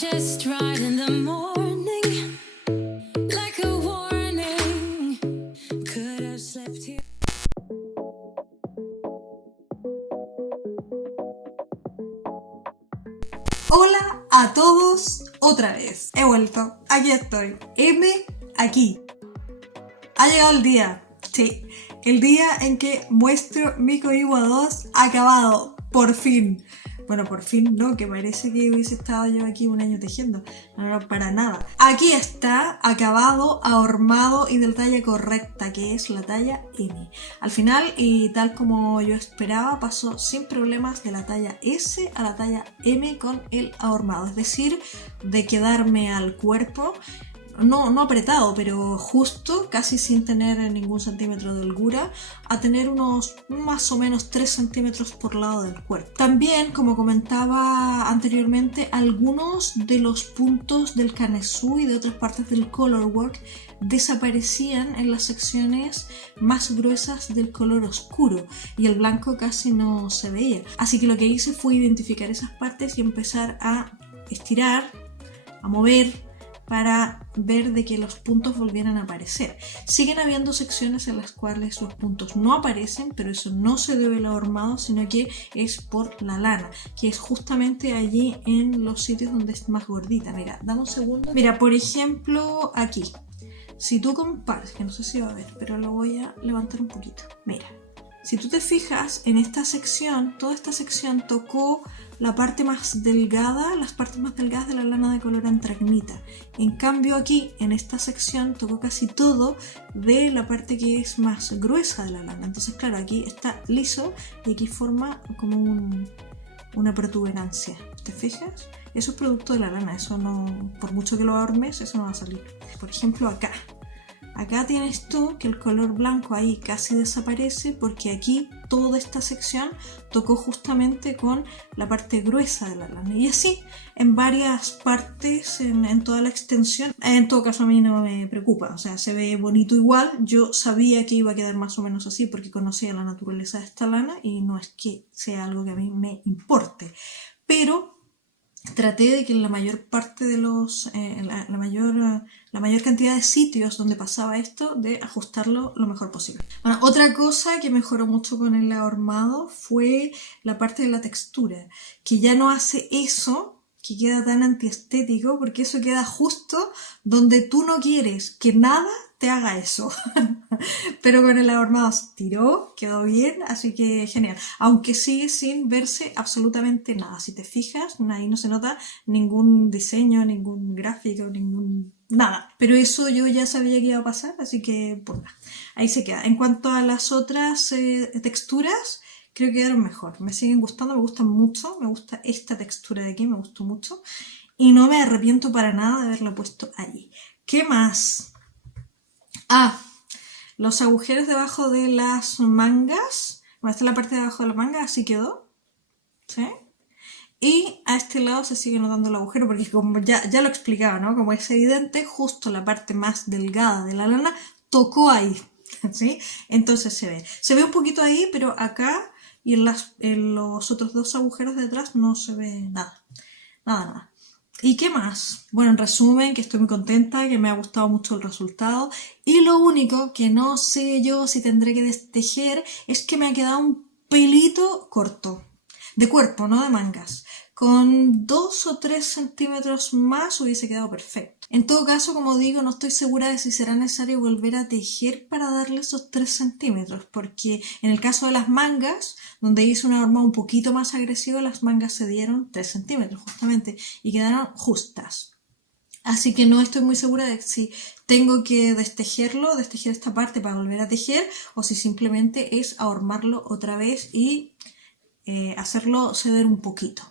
just right in the morning, like a warning. Could have slept here. Hola a todos, otra vez. He vuelto, aquí estoy. Aquí. Ha llegado el día. Sí, el día en que muestro mi Koiwa 2 acabado. Por fin. Bueno, por fin no, que parece que hubiese estado yo aquí un año tejiendo. No, para nada. Aquí está, acabado, ahormado y de la talla correcta, que es la talla M. Al final, y tal como yo esperaba, pasó sin problemas de la talla S a la talla M con el ahormado. Es decir, de quedarme al cuerpo, no apretado, pero justo, casi sin tener ningún centímetro de holgura, a tener unos más o menos 3 centímetros por lado del cuerpo. También, como comentaba anteriormente, algunos de los puntos del Kanesu y de otras partes del colorwork desaparecían en las secciones más gruesas del color oscuro y el blanco casi no se veía. Así que lo que hice fue identificar esas partes y empezar a estirar, a mover, para ver de que los puntos volvieran a aparecer. Siguen habiendo secciones en las cuales los puntos no aparecen, pero eso no se debe al ahormado, sino que es por la lana, que es justamente allí en los sitios donde es más gordita. Mira, dame un segundo. Mira, por ejemplo, aquí. Si tú comparas, que no sé si va a ver, pero lo voy a levantar un poquito. Mira, si tú te fijas en esta sección, toda esta sección tocó la parte más delgada, las partes más delgadas de la lana de color antracnita. En cambio aquí, en esta sección, tocó casi todo de la parte que es más gruesa de la lana. Entonces, claro, aquí está liso y aquí forma como una protuberancia. ¿Te fijas? Eso es producto de la lana, eso no, por mucho que lo ahormes, eso no va a salir. Por ejemplo, acá. Acá tienes tú que el color blanco ahí casi desaparece porque aquí toda esta sección tocó justamente con la parte gruesa de la lana. Y así en varias partes, en toda la extensión. En todo caso a mí no me preocupa, o sea, se ve bonito igual. Yo sabía que iba a quedar más o menos así porque conocía la naturaleza de esta lana y no es que sea algo que a mí me importe. Pero traté de que en la mayor parte de los, la mayor cantidad de sitios donde pasaba esto, de ajustarlo lo mejor posible. Bueno, otra cosa que mejoró mucho con el ahormado fue la parte de la textura, que ya no hace eso, que queda tan antiestético, porque eso queda justo donde tú no quieres que nada te haga eso. Pero con el ahormado se tiró, quedó bien, así que genial. Aunque sigue sin verse absolutamente nada. Si te fijas, ahí no se nota ningún diseño, ningún gráfico, nada. Pero eso yo ya sabía que iba a pasar, así que pues nada, ahí se queda. En cuanto a las otras texturas, creo que quedaron mejor. Me siguen gustando, me gustan mucho. Me gusta esta textura de aquí, me gustó mucho. Y no me arrepiento para nada de haberla puesto allí. ¿Qué más? Los agujeros debajo de las mangas. Bueno, esta es la parte de abajo de la manga, así quedó. ¿Sí? Y a este lado se sigue notando el agujero porque como ya lo explicaba, ¿no? Como es evidente, justo la parte más delgada de la lana tocó ahí. ¿Sí? Entonces se ve. Se ve un poquito ahí, pero acá y en los otros dos agujeros de atrás no se ve nada. Nada. ¿Y qué más? Bueno, en resumen, que estoy muy contenta, que me ha gustado mucho el resultado. Y lo único que no sé yo si tendré que destejer es que me ha quedado un pelito corto. De cuerpo, no de mangas. Con 2 o 3 centímetros más hubiese quedado perfecto. En todo caso, como digo, no estoy segura de si será necesario volver a tejer para darle esos 3 centímetros, porque en el caso de las mangas, donde hice una horma un poquito más agresiva, las mangas se dieron 3 centímetros justamente y quedaron justas. Así que no estoy muy segura de si tengo que destejer esta parte para volver a tejer, o si simplemente es ahormarlo otra vez y hacerlo ceder un poquito.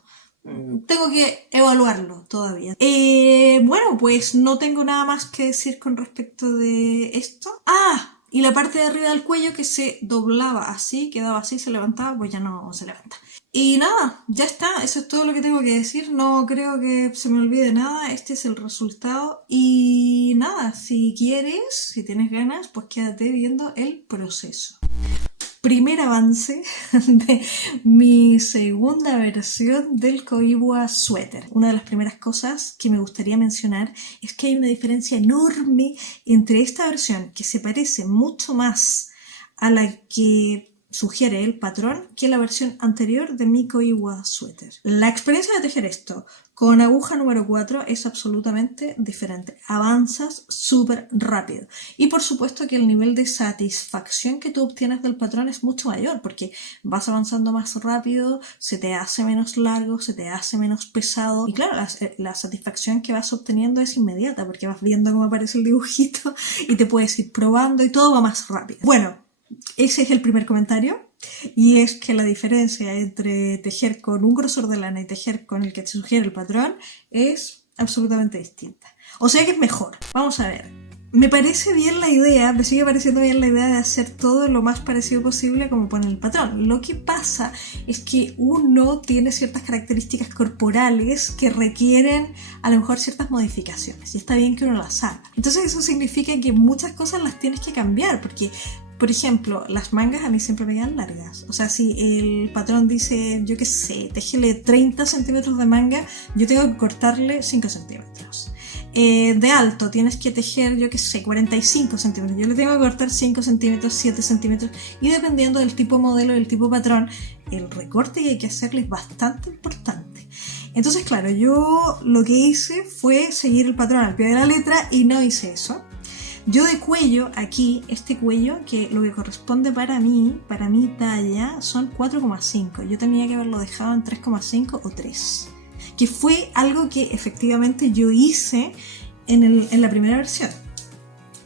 Tengo que evaluarlo todavía. Bueno, pues no tengo nada más que decir con respecto de esto. Y la parte de arriba del cuello que se doblaba así, quedaba así, se levantaba, pues ya no se levanta. Y nada, ya está, eso es todo lo que tengo que decir. No creo que se me olvide nada, este es el resultado. Y nada, si quieres, si tienes ganas, pues quédate viendo el proceso. primer avance de mi segunda versión del Koiwa Sweater. Una de las primeras cosas que me gustaría mencionar es que hay una diferencia enorme entre esta versión, que se parece mucho más a la que sugiere el patrón, que la versión anterior de mi Koiwa Sweater. La experiencia de tejer esto con aguja número 4 es absolutamente diferente. Avanzas súper rápido. Y por supuesto que el nivel de satisfacción que tú obtienes del patrón es mucho mayor, porque vas avanzando más rápido, se te hace menos largo, se te hace menos pesado. Y claro, la satisfacción que vas obteniendo es inmediata, porque vas viendo cómo aparece el dibujito y te puedes ir probando y todo va más rápido. Bueno, ese es el primer comentario. Y es que la diferencia entre tejer con un grosor de lana y tejer con el que te sugiere el patrón es absolutamente distinta. O sea que es mejor. Vamos a ver. Me parece bien la idea, me sigue pareciendo bien la idea de hacer todo lo más parecido posible como pone el patrón. Lo que pasa es que uno tiene ciertas características corporales que requieren a lo mejor ciertas modificaciones y está bien que uno las haga. Entonces eso significa que muchas cosas las tienes que cambiar porque, por ejemplo, las mangas a mí siempre me quedan largas. O sea, si el patrón dice, yo qué sé, téjele 30 centímetros de manga, yo tengo que cortarle 5 centímetros. De alto tienes que tejer, yo qué sé, 45 centímetros. Yo le tengo que cortar 5 centímetros, 7 centímetros. Y dependiendo del tipo modelo y del tipo patrón, el recorte que hay que hacerle es bastante importante. Entonces, claro, yo lo que hice fue seguir el patrón al pie de la letra y no hice eso. Yo de cuello, aquí, este cuello, que lo que corresponde para mi talla, son 4,5. Yo tenía que haberlo dejado en 3,5 o 3. Que fue algo que efectivamente yo hice en la primera versión.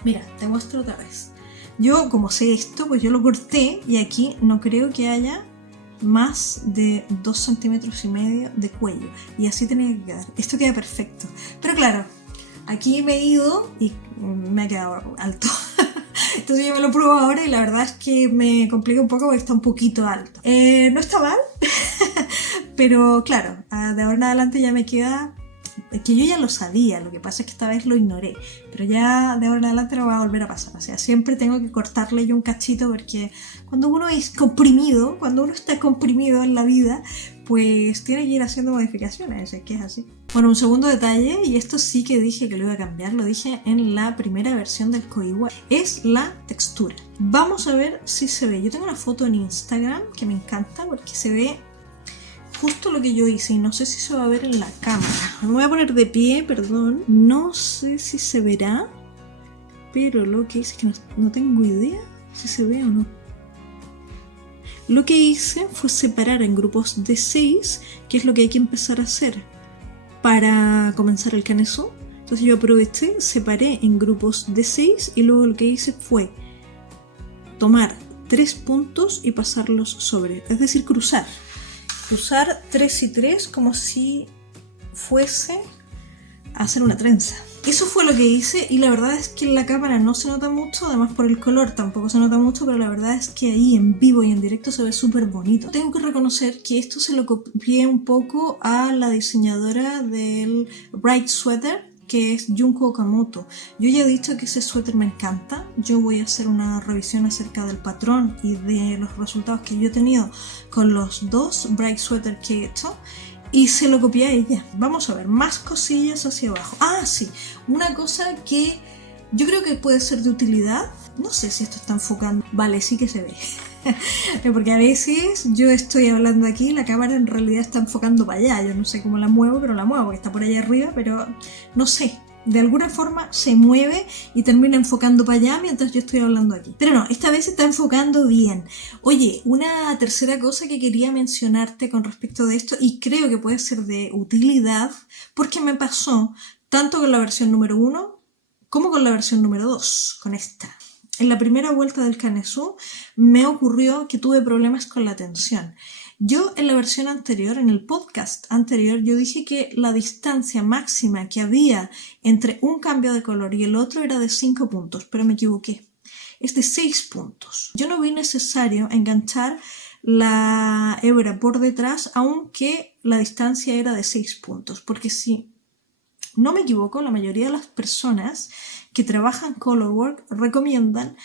Mira, te muestro otra vez. Yo, como sé esto, pues yo lo corté y aquí no creo que haya más de 2,5 centímetros de cuello. Y así tenía que quedar. Esto queda perfecto. Pero claro, aquí me he ido y me ha quedado alto. Entonces yo me lo pruebo ahora y la verdad es que me complica un poco porque está un poquito alto. No está mal, pero claro, de ahora en adelante ya me queda... que yo ya lo sabía, lo que pasa es que esta vez lo ignoré, pero ya de ahora en adelante no va a volver a pasar. O sea, siempre tengo que cortarle yo un cachito porque cuando uno es comprimido, cuando uno está comprimido en la vida, pues tiene que ir haciendo modificaciones, es que es así. Bueno, un segundo detalle, y esto sí que dije que lo iba a cambiar, lo dije en la primera versión del Koiwa, es la textura. Vamos a ver si se ve. Yo tengo una foto en Instagram que me encanta porque se ve justo lo que yo hice y no sé si se va a ver en la cámara. Me voy a poner de pie, perdón. No sé si se verá, pero lo que hice es que no tengo idea si se ve o no. Lo que hice fue separar en grupos de 6, que es lo que hay que empezar a hacer para comenzar el Kanesu. Entonces yo aproveché, separé en grupos de 6 y luego lo que hice fue tomar 3 puntos y pasarlos sobre, es decir, cruzar 3 y 3 como si fuese a hacer una trenza. Eso fue lo que hice y la verdad es que en la cámara no se nota mucho, además por el color tampoco se nota mucho, pero la verdad es que ahí en vivo y en directo se ve súper bonito. Tengo que reconocer que esto se lo copié un poco a la diseñadora del Bright Sweater, que es Junko Okamoto. Yo ya he dicho que ese suéter me encanta. Yo voy a hacer una revisión acerca del patrón y de los resultados que yo he tenido con los 2 Bright Sweater que he hecho. Y se lo copié a ella. Vamos a ver, más cosillas hacia abajo. Ah, sí, una cosa que yo creo que puede ser de utilidad. No sé si esto está enfocando. Vale, sí que se ve. Porque a veces yo estoy hablando aquí y la cámara en realidad está enfocando para allá. Yo no sé cómo la muevo, pero la muevo porque está por allá arriba, pero no sé. De alguna forma se mueve y termina enfocando para allá mientras yo estoy hablando aquí. Pero no, esta vez está enfocando bien. Oye, una tercera cosa que quería mencionarte con respecto de esto, y creo que puede ser de utilidad, porque me pasó tanto con la versión número 1 como con la versión número 2, con esta. En la primera vuelta del Kanesu me ocurrió que tuve problemas con la tensión. Yo en la versión anterior, en el podcast anterior, yo dije que la distancia máxima que había entre un cambio de color y el otro era de 5 puntos, pero me equivoqué. Es de 6 puntos. Yo no vi necesario enganchar la hebra por detrás, aunque la distancia era de 6 puntos, porque si no me equivoco, la mayoría de las personas que trabajan colorwork recomiendan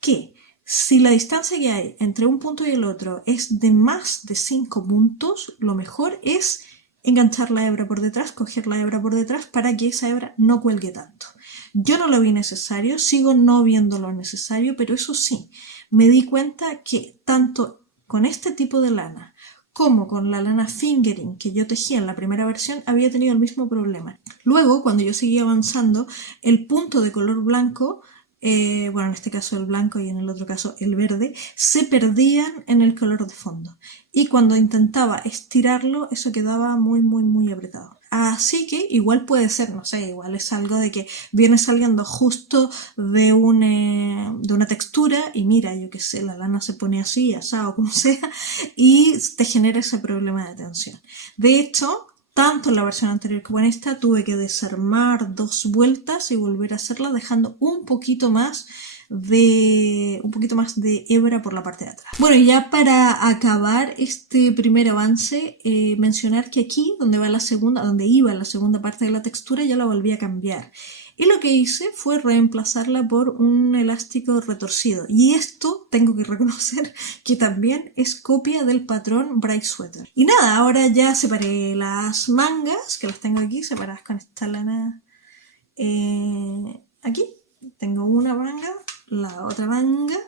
que Si la distancia que hay entre un punto y el otro es de más de 5 puntos, lo mejor es enganchar la hebra por detrás, coger la hebra por detrás para que esa hebra no cuelgue tanto. Yo no lo vi necesario, sigo no viéndolo necesario, pero eso sí, me di cuenta que tanto con este tipo de lana como con la lana fingering que yo tejía en la primera versión había tenido el mismo problema. Luego, cuando yo seguía avanzando, el punto de color blanco, bueno, en este caso el blanco y en el otro caso el verde, se perdían en el color de fondo. Y cuando intentaba estirarlo, eso quedaba muy apretado. Así que igual puede ser, no sé, igual es algo de que viene saliendo justo de una textura y mira, yo qué sé, la lana se pone así, asado, como sea, y te genera ese problema de tensión. De hecho, tanto en la versión anterior como en esta tuve que desarmar 2 vueltas y volver a hacerla dejando un poquito más de hebra por la parte de atrás. Bueno, y ya para acabar este primer avance, mencionar que aquí donde iba la segunda parte de la textura, ya la volví a cambiar. Y lo que hice fue reemplazarla por un elástico retorcido. Y esto tengo que reconocer que también es copia del patrón Bright Sweater. Y nada, ahora ya separé las mangas, que las tengo aquí separadas con esta lana aquí. Tengo una manga, la otra manga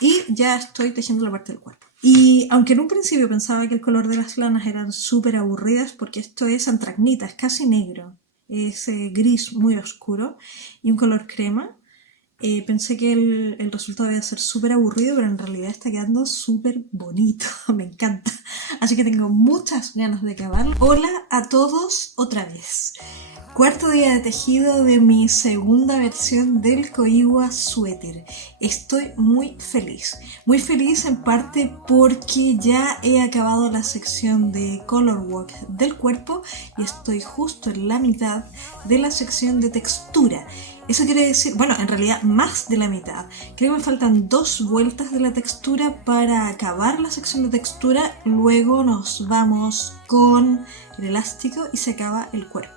y ya estoy tejiendo la parte del cuerpo. Y aunque en un principio pensaba que el color de las lanas eran súper aburridas, porque esto es antracnita, es casi negro, es gris muy oscuro y un color crema, pensé que el resultado iba a ser súper aburrido, pero en realidad está quedando súper bonito, me encanta. Así que tengo muchas ganas de acabarlo. Hola a todos otra vez. Cuarto día de tejido de mi segunda versión del Koiwa Sweater. Estoy muy feliz en parte porque ya he acabado la sección de color work del cuerpo y estoy justo en la mitad de la sección de textura. Eso quiere decir, bueno, en realidad más de la mitad. Creo que me faltan 2 vueltas de la textura para acabar la sección de textura. Luego nos vamos con el elástico y se acaba el cuerpo.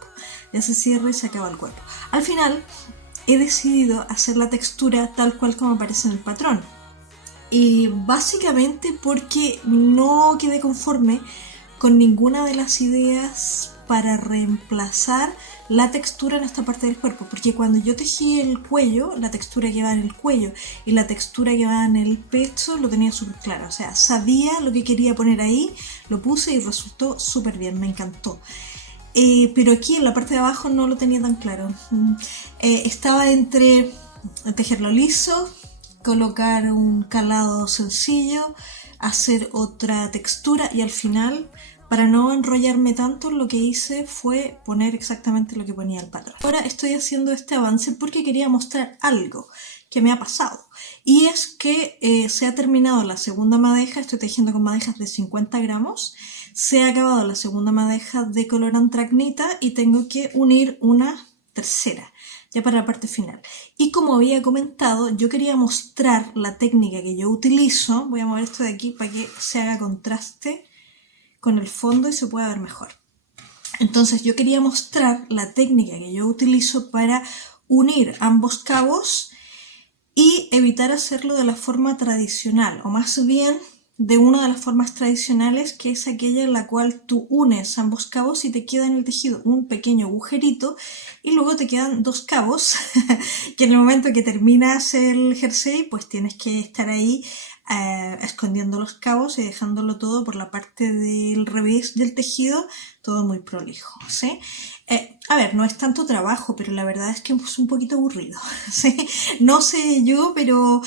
Ya se cierra y se acaba el cuerpo. Al final he decidido hacer la textura tal cual como aparece en el patrón. Y básicamente porque no quedé conforme con ninguna de las ideas para reemplazar la textura en esta parte del cuerpo, porque cuando yo tejí el cuello, la textura que va en el cuello y la textura que va en el pecho lo tenía súper claro, o sea, sabía lo que quería poner ahí, lo puse y resultó súper bien, me encantó. Pero aquí en la parte de abajo no lo tenía tan claro. Estaba entre tejerlo liso, colocar un calado sencillo, hacer otra textura y al final, para no enrollarme tanto, lo que hice fue poner exactamente lo que ponía el patrón. Ahora estoy haciendo este avance porque quería mostrar algo que me ha pasado. Y es que se ha terminado la segunda madeja, estoy tejiendo con madejas de 50 gramos, se ha acabado la segunda madeja de color antracnita y tengo que unir una tercera, ya para la parte final. Y como había comentado, yo quería mostrar la técnica que yo utilizo, voy a mover esto de aquí para que se haga contraste con el fondo y se pueda ver mejor. Entonces yo quería mostrar la técnica que yo utilizo para unir ambos cabos y evitar hacerlo de la forma tradicional, o más bien de una de las formas tradicionales, que es aquella en la cual tú unes ambos cabos y te queda en el tejido un pequeño agujerito y luego te quedan 2 cabos que en el momento que terminas el jersey pues tienes que estar ahí escondiendo los cabos y dejándolo todo por la parte del revés del tejido, todo muy prolijo, ¿sí? A ver, no es tanto trabajo, pero la verdad es que es un poquito aburrido, ¿sí? No sé yo, pero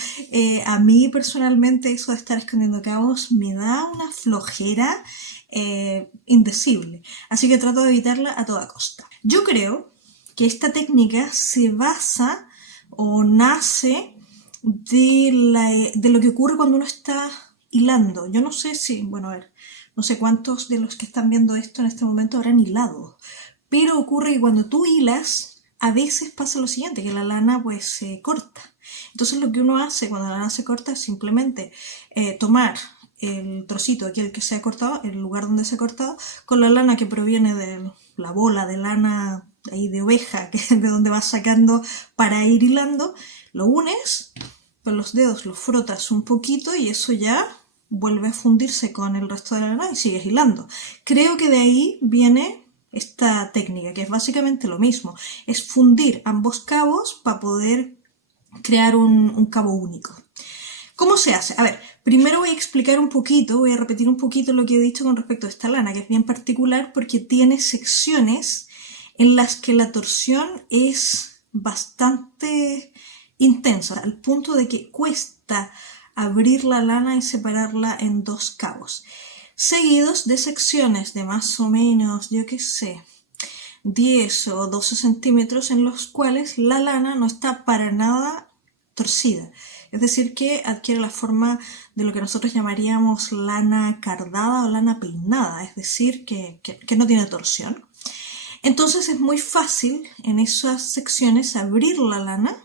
a mí personalmente eso de estar escondiendo cabos me da una flojera indecible, así que trato de evitarla a toda costa. Yo creo que esta técnica se basa o nace de lo que ocurre cuando uno está hilando. Yo no sé si, bueno, a ver, no sé cuántos de los que están viendo esto en este momento habrán hilado, pero ocurre que cuando tú hilas, a veces pasa lo siguiente, que la lana pues se corta. Entonces lo que uno hace cuando la lana se corta es simplemente tomar el trocito aquí, el que se ha cortado, el lugar donde se ha cortado, con la lana que proviene de la bola de lana ahí de oveja, que es de donde vas sacando para ir hilando, lo unes con los dedos lo frotas un poquito y eso ya vuelve a fundirse con el resto de la lana y sigues hilando. Creo que de ahí viene esta técnica, que es básicamente lo mismo. Es fundir ambos cabos para poder crear un cabo único. ¿Cómo se hace? A ver, primero voy a explicar un poquito, voy a repetir un poquito lo que he dicho con respecto a esta lana, que es bien particular porque tiene secciones en las que la torsión es bastante intensa, al punto de que cuesta abrir la lana y separarla en dos cabos, seguidos de secciones de más o menos, yo qué sé, 10 o 12 centímetros en los cuales la lana no está para nada torcida. Es decir, que adquiere la forma de lo que nosotros llamaríamos lana cardada o lana peinada, es decir, que no tiene torsión. Entonces es muy fácil en esas secciones abrir la lana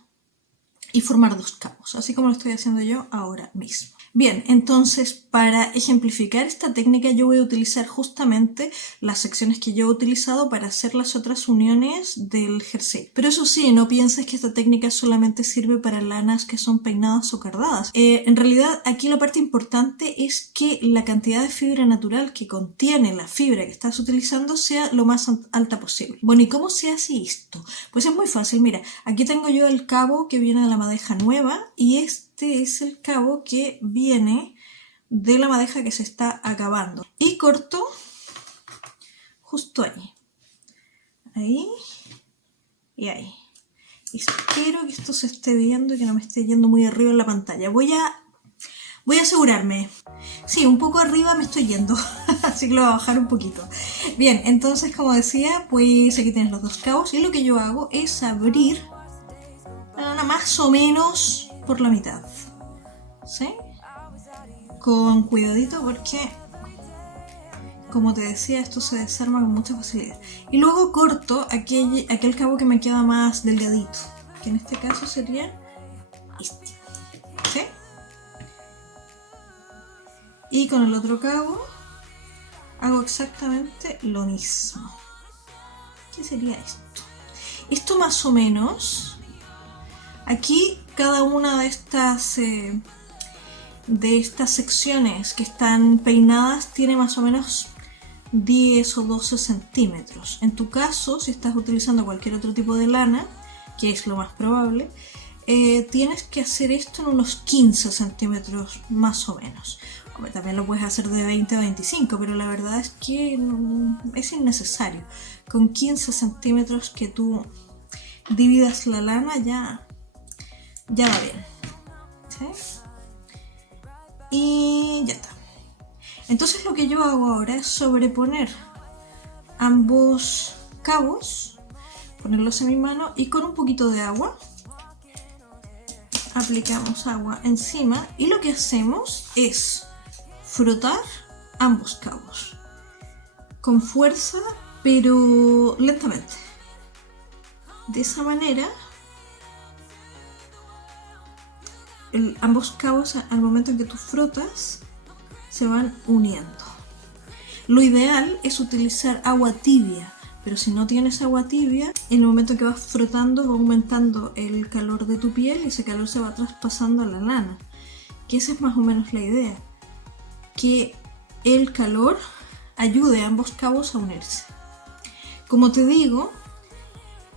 y formar dos cabos, así como lo estoy haciendo yo ahora mismo. Bien, entonces para ejemplificar esta técnica yo voy a utilizar justamente las secciones que yo he utilizado para hacer las otras uniones del jersey. Pero eso sí, no pienses que esta técnica solamente sirve para lanas que son peinadas o cardadas. En realidad aquí la parte importante es que la cantidad de fibra natural que contiene la fibra que estás utilizando sea lo más alta posible. Bueno, ¿y cómo se hace esto? Pues es muy fácil, mira, aquí tengo yo el cabo que viene de la madeja nueva y este es el cabo que viene de la madeja que se está acabando. Y corto justo ahí. Ahí y ahí. Y espero que esto se esté viendo y que no me esté yendo muy arriba en la pantalla. Voy a asegurarme. Sí, un poco arriba me estoy yendo, así que lo voy a bajar un poquito. Bien, entonces como decía, pues aquí tienes los dos cabos y lo que yo hago es abrir la lana más o menos por la mitad, ¿sí? Con cuidadito porque, como te decía, esto se desarma con mucha facilidad. Y luego corto aquel cabo que me queda más delgadito, que en este caso sería este, ¿sí? Y con el otro cabo hago exactamente lo mismo. ¿Qué sería esto? Esto más o menos... Aquí cada una de estas secciones que están peinadas tiene más o menos 10 o 12 centímetros. En tu caso, si estás utilizando cualquier otro tipo de lana, que es lo más probable, tienes que hacer esto en unos 15 centímetros más o menos. Hombre, también lo puedes hacer de 20 a 25, pero la verdad es que es innecesario. Con 15 centímetros que tú dividas la lana ya va bien, ¿sí? Y ya está. Entonces lo que yo hago ahora es sobreponer ambos cabos, ponerlos en mi mano y con un poquito de agua aplicamos agua encima y lo que hacemos es frotar ambos cabos con fuerza pero lentamente. De esa manera ambos cabos al momento en que tú frotas se van uniendo. Lo ideal es utilizar agua tibia, pero si no tienes agua tibia, en el momento en que vas frotando va aumentando el calor de tu piel y ese calor se va traspasando a la lana. Que esa es más o menos la idea, que el calor ayude a ambos cabos a unirse. Como te digo,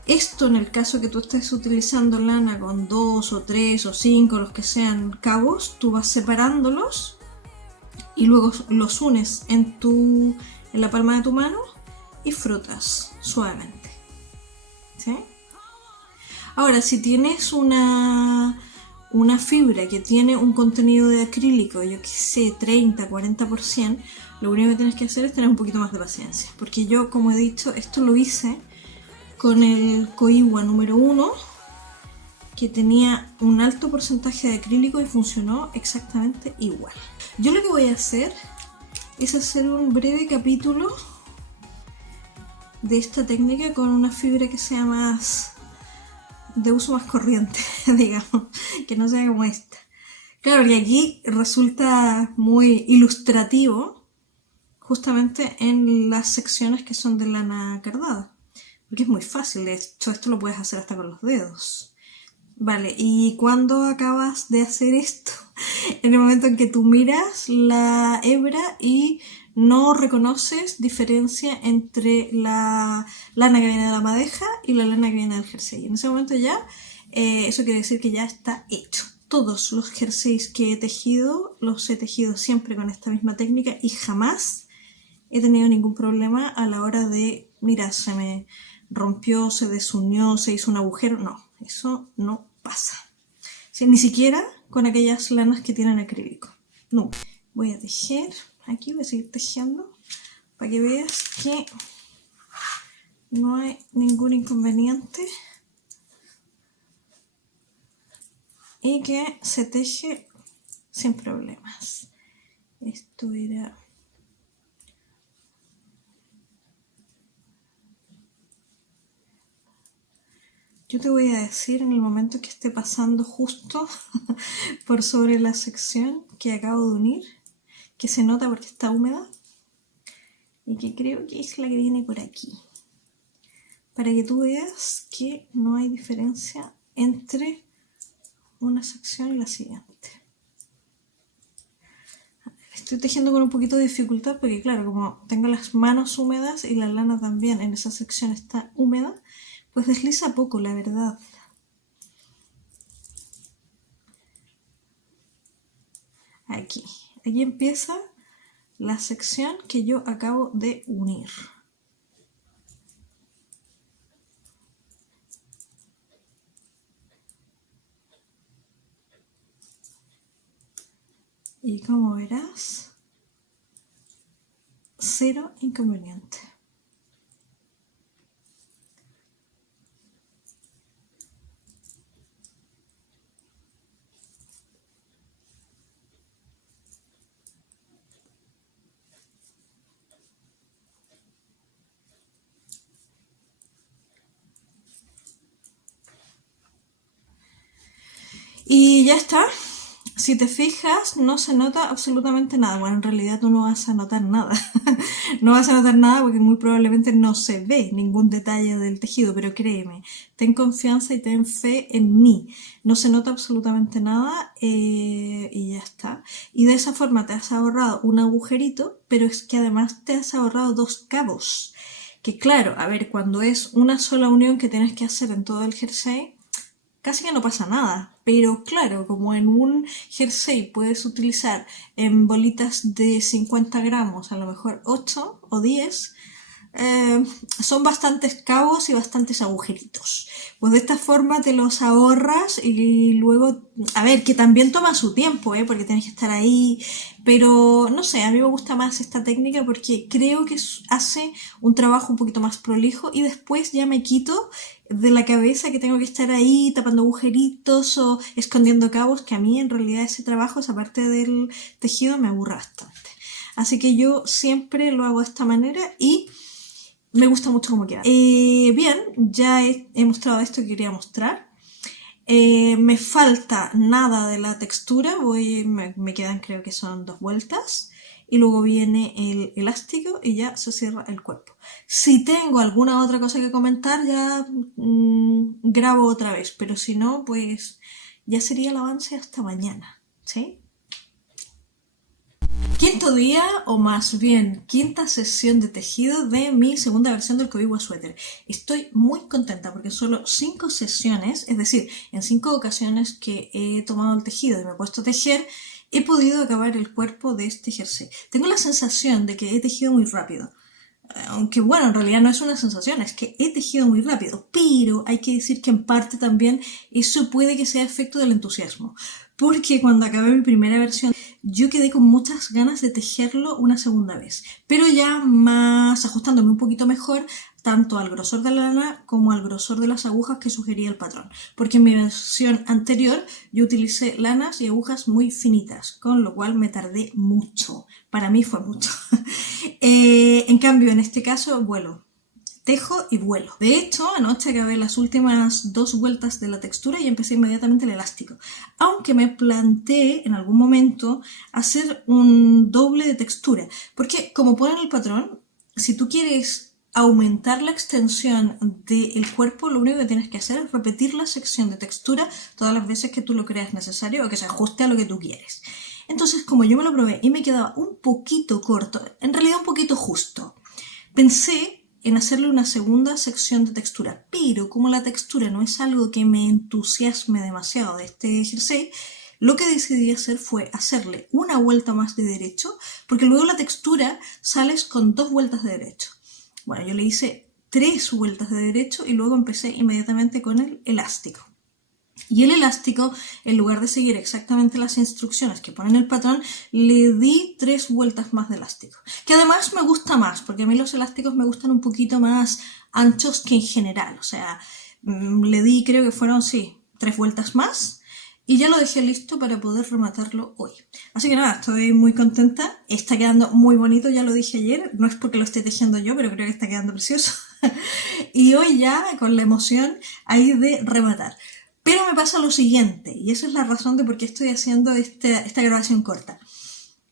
esto en el caso que tú estés utilizando lana con 2 o 3 o 5, los que sean cabos, tú vas separándolos y luego los unes en la palma de tu mano y frotas suavemente, ¿sí? Ahora, si tienes una fibra que tiene un contenido de acrílico, yo que sé, 30-40%, lo único que tienes que hacer es tener un poquito más de paciencia. Porque yo, como he dicho, esto lo hice con el Koiwa número 1, que tenía un alto porcentaje de acrílico y funcionó exactamente igual. Yo lo que voy a hacer es hacer un breve capítulo de esta técnica con una fibra que sea más de uso más corriente, digamos, que no sea como esta. Claro, que aquí resulta muy ilustrativo justamente en las secciones que son de lana cardada. Porque es muy fácil, de hecho esto lo puedes hacer hasta con los dedos. Vale, ¿y cuándo acabas de hacer esto? En el momento en que tú miras la hebra y no reconoces diferencia entre la lana que viene de la madeja y la lana que viene del jersey. En ese momento ya, eso quiere decir que ya está hecho. Todos los jerseys que he tejido, los he tejido siempre con esta misma técnica y jamás he tenido ningún problema a la hora de, mira, se me rompió, se desunió, se hizo un agujero. No, eso no pasa. O sea, ni siquiera con aquellas lanas que tienen acrílico. No. Voy a tejer. Aquí voy a seguir tejiendo para que veas que no hay ningún inconveniente y que se teje sin problemas. Esto era... Yo te voy a decir en el momento que esté pasando justo por sobre la sección que acabo de unir, que se nota porque está húmeda y que creo que es la que viene por aquí, para que tú veas que no hay diferencia entre una sección y la siguiente. Estoy tejiendo con un poquito de dificultad porque claro, como tengo las manos húmedas y la lana también en esa sección está húmeda, pues desliza poco, la verdad. Aquí empieza la sección que yo acabo de unir. Y como verás, cero inconveniente. Y ya está. Si te fijas, no se nota absolutamente nada. Bueno, en realidad tú no vas a notar nada. No vas a notar nada porque muy probablemente no se ve ningún detalle del tejido, pero créeme, ten confianza y ten fe en mí. No se nota absolutamente nada y ya está. Y de esa forma te has ahorrado un agujerito, pero es que además te has ahorrado dos cabos. Que claro, a ver, cuando es una sola unión que tienes que hacer en todo el jersey, casi que no pasa nada, pero claro, como en un jersey puedes utilizar en bolitas de 50 gramos, a lo mejor 8 o 10, son bastantes cabos y bastantes agujeritos. Pues de esta forma te los ahorras y luego, a ver, que también toma su tiempo, porque tienes que estar ahí, pero no sé, a mí me gusta más esta técnica porque creo que hace un trabajo un poquito más prolijo y después ya me quito de la cabeza que tengo que estar ahí tapando agujeritos o escondiendo cabos, que a mí en realidad ese trabajo, esa parte del tejido me aburre bastante. Así que yo siempre lo hago de esta manera y me gusta mucho cómo queda. Bien, ya he mostrado esto que quería mostrar. Me falta nada de la textura, me quedan creo que son 2 vueltas y luego viene el elástico y ya se cierra el cuerpo. Si tengo alguna otra cosa que comentar ya grabo otra vez, pero si no pues ya sería el avance hasta mañana, ¿sí? Quinto día, o más bien quinta sesión de tejido de mi segunda versión del Cobiwa Suéter. Estoy muy contenta porque solo 5 sesiones, es decir, en 5 ocasiones que he tomado el tejido y me he puesto a tejer, he podido acabar el cuerpo de este jersey. Tengo la sensación de que he tejido muy rápido. Aunque bueno, en realidad no es una sensación, es que he tejido muy rápido, pero hay que decir que en parte también eso puede que sea efecto del entusiasmo, porque cuando acabé mi primera versión yo quedé con muchas ganas de tejerlo una segunda vez, pero ya más ajustándome un poquito mejor tanto al grosor de la lana como al grosor de las agujas que sugería el patrón, porque en mi versión anterior yo utilicé lanas y agujas muy finitas, con lo cual me tardé mucho, para mí fue mucho. En cambio, en este caso, vuelo. Tejo y vuelo. De hecho, anoche acabé las últimas 2 vueltas de la textura y empecé inmediatamente el elástico. Aunque me planteé en algún momento hacer un doble de textura. Porque, como pone en el patrón, si tú quieres aumentar la extensión del cuerpo, lo único que tienes que hacer es repetir la sección de textura todas las veces que tú lo creas necesario o que se ajuste a lo que tú quieres. Entonces, como yo me lo probé y me quedaba un poquito corto, en realidad un poquito justo, pensé en hacerle una segunda sección de textura, pero como la textura no es algo que me entusiasme demasiado de este jersey, lo que decidí hacer fue hacerle una vuelta más de derecho, porque luego la textura sales con 2 vueltas de derecho. Bueno, yo le hice 3 vueltas de derecho y luego empecé inmediatamente con el elástico. Y el elástico, en lugar de seguir exactamente las instrucciones que pone en el patrón, le di 3 vueltas más de elástico. Que además me gusta más, porque a mí los elásticos me gustan un poquito más anchos que en general. O sea, le di, creo que fueron, sí, 3 vueltas más. Y ya lo dejé listo para poder rematarlo hoy. Así que nada, estoy muy contenta. Está quedando muy bonito, ya lo dije ayer. No es porque lo esté tejiendo yo, pero creo que está quedando precioso. Y hoy ya, con la emoción ahí de rematar. Pero me pasa lo siguiente, y esa es la razón de por qué estoy haciendo esta grabación corta.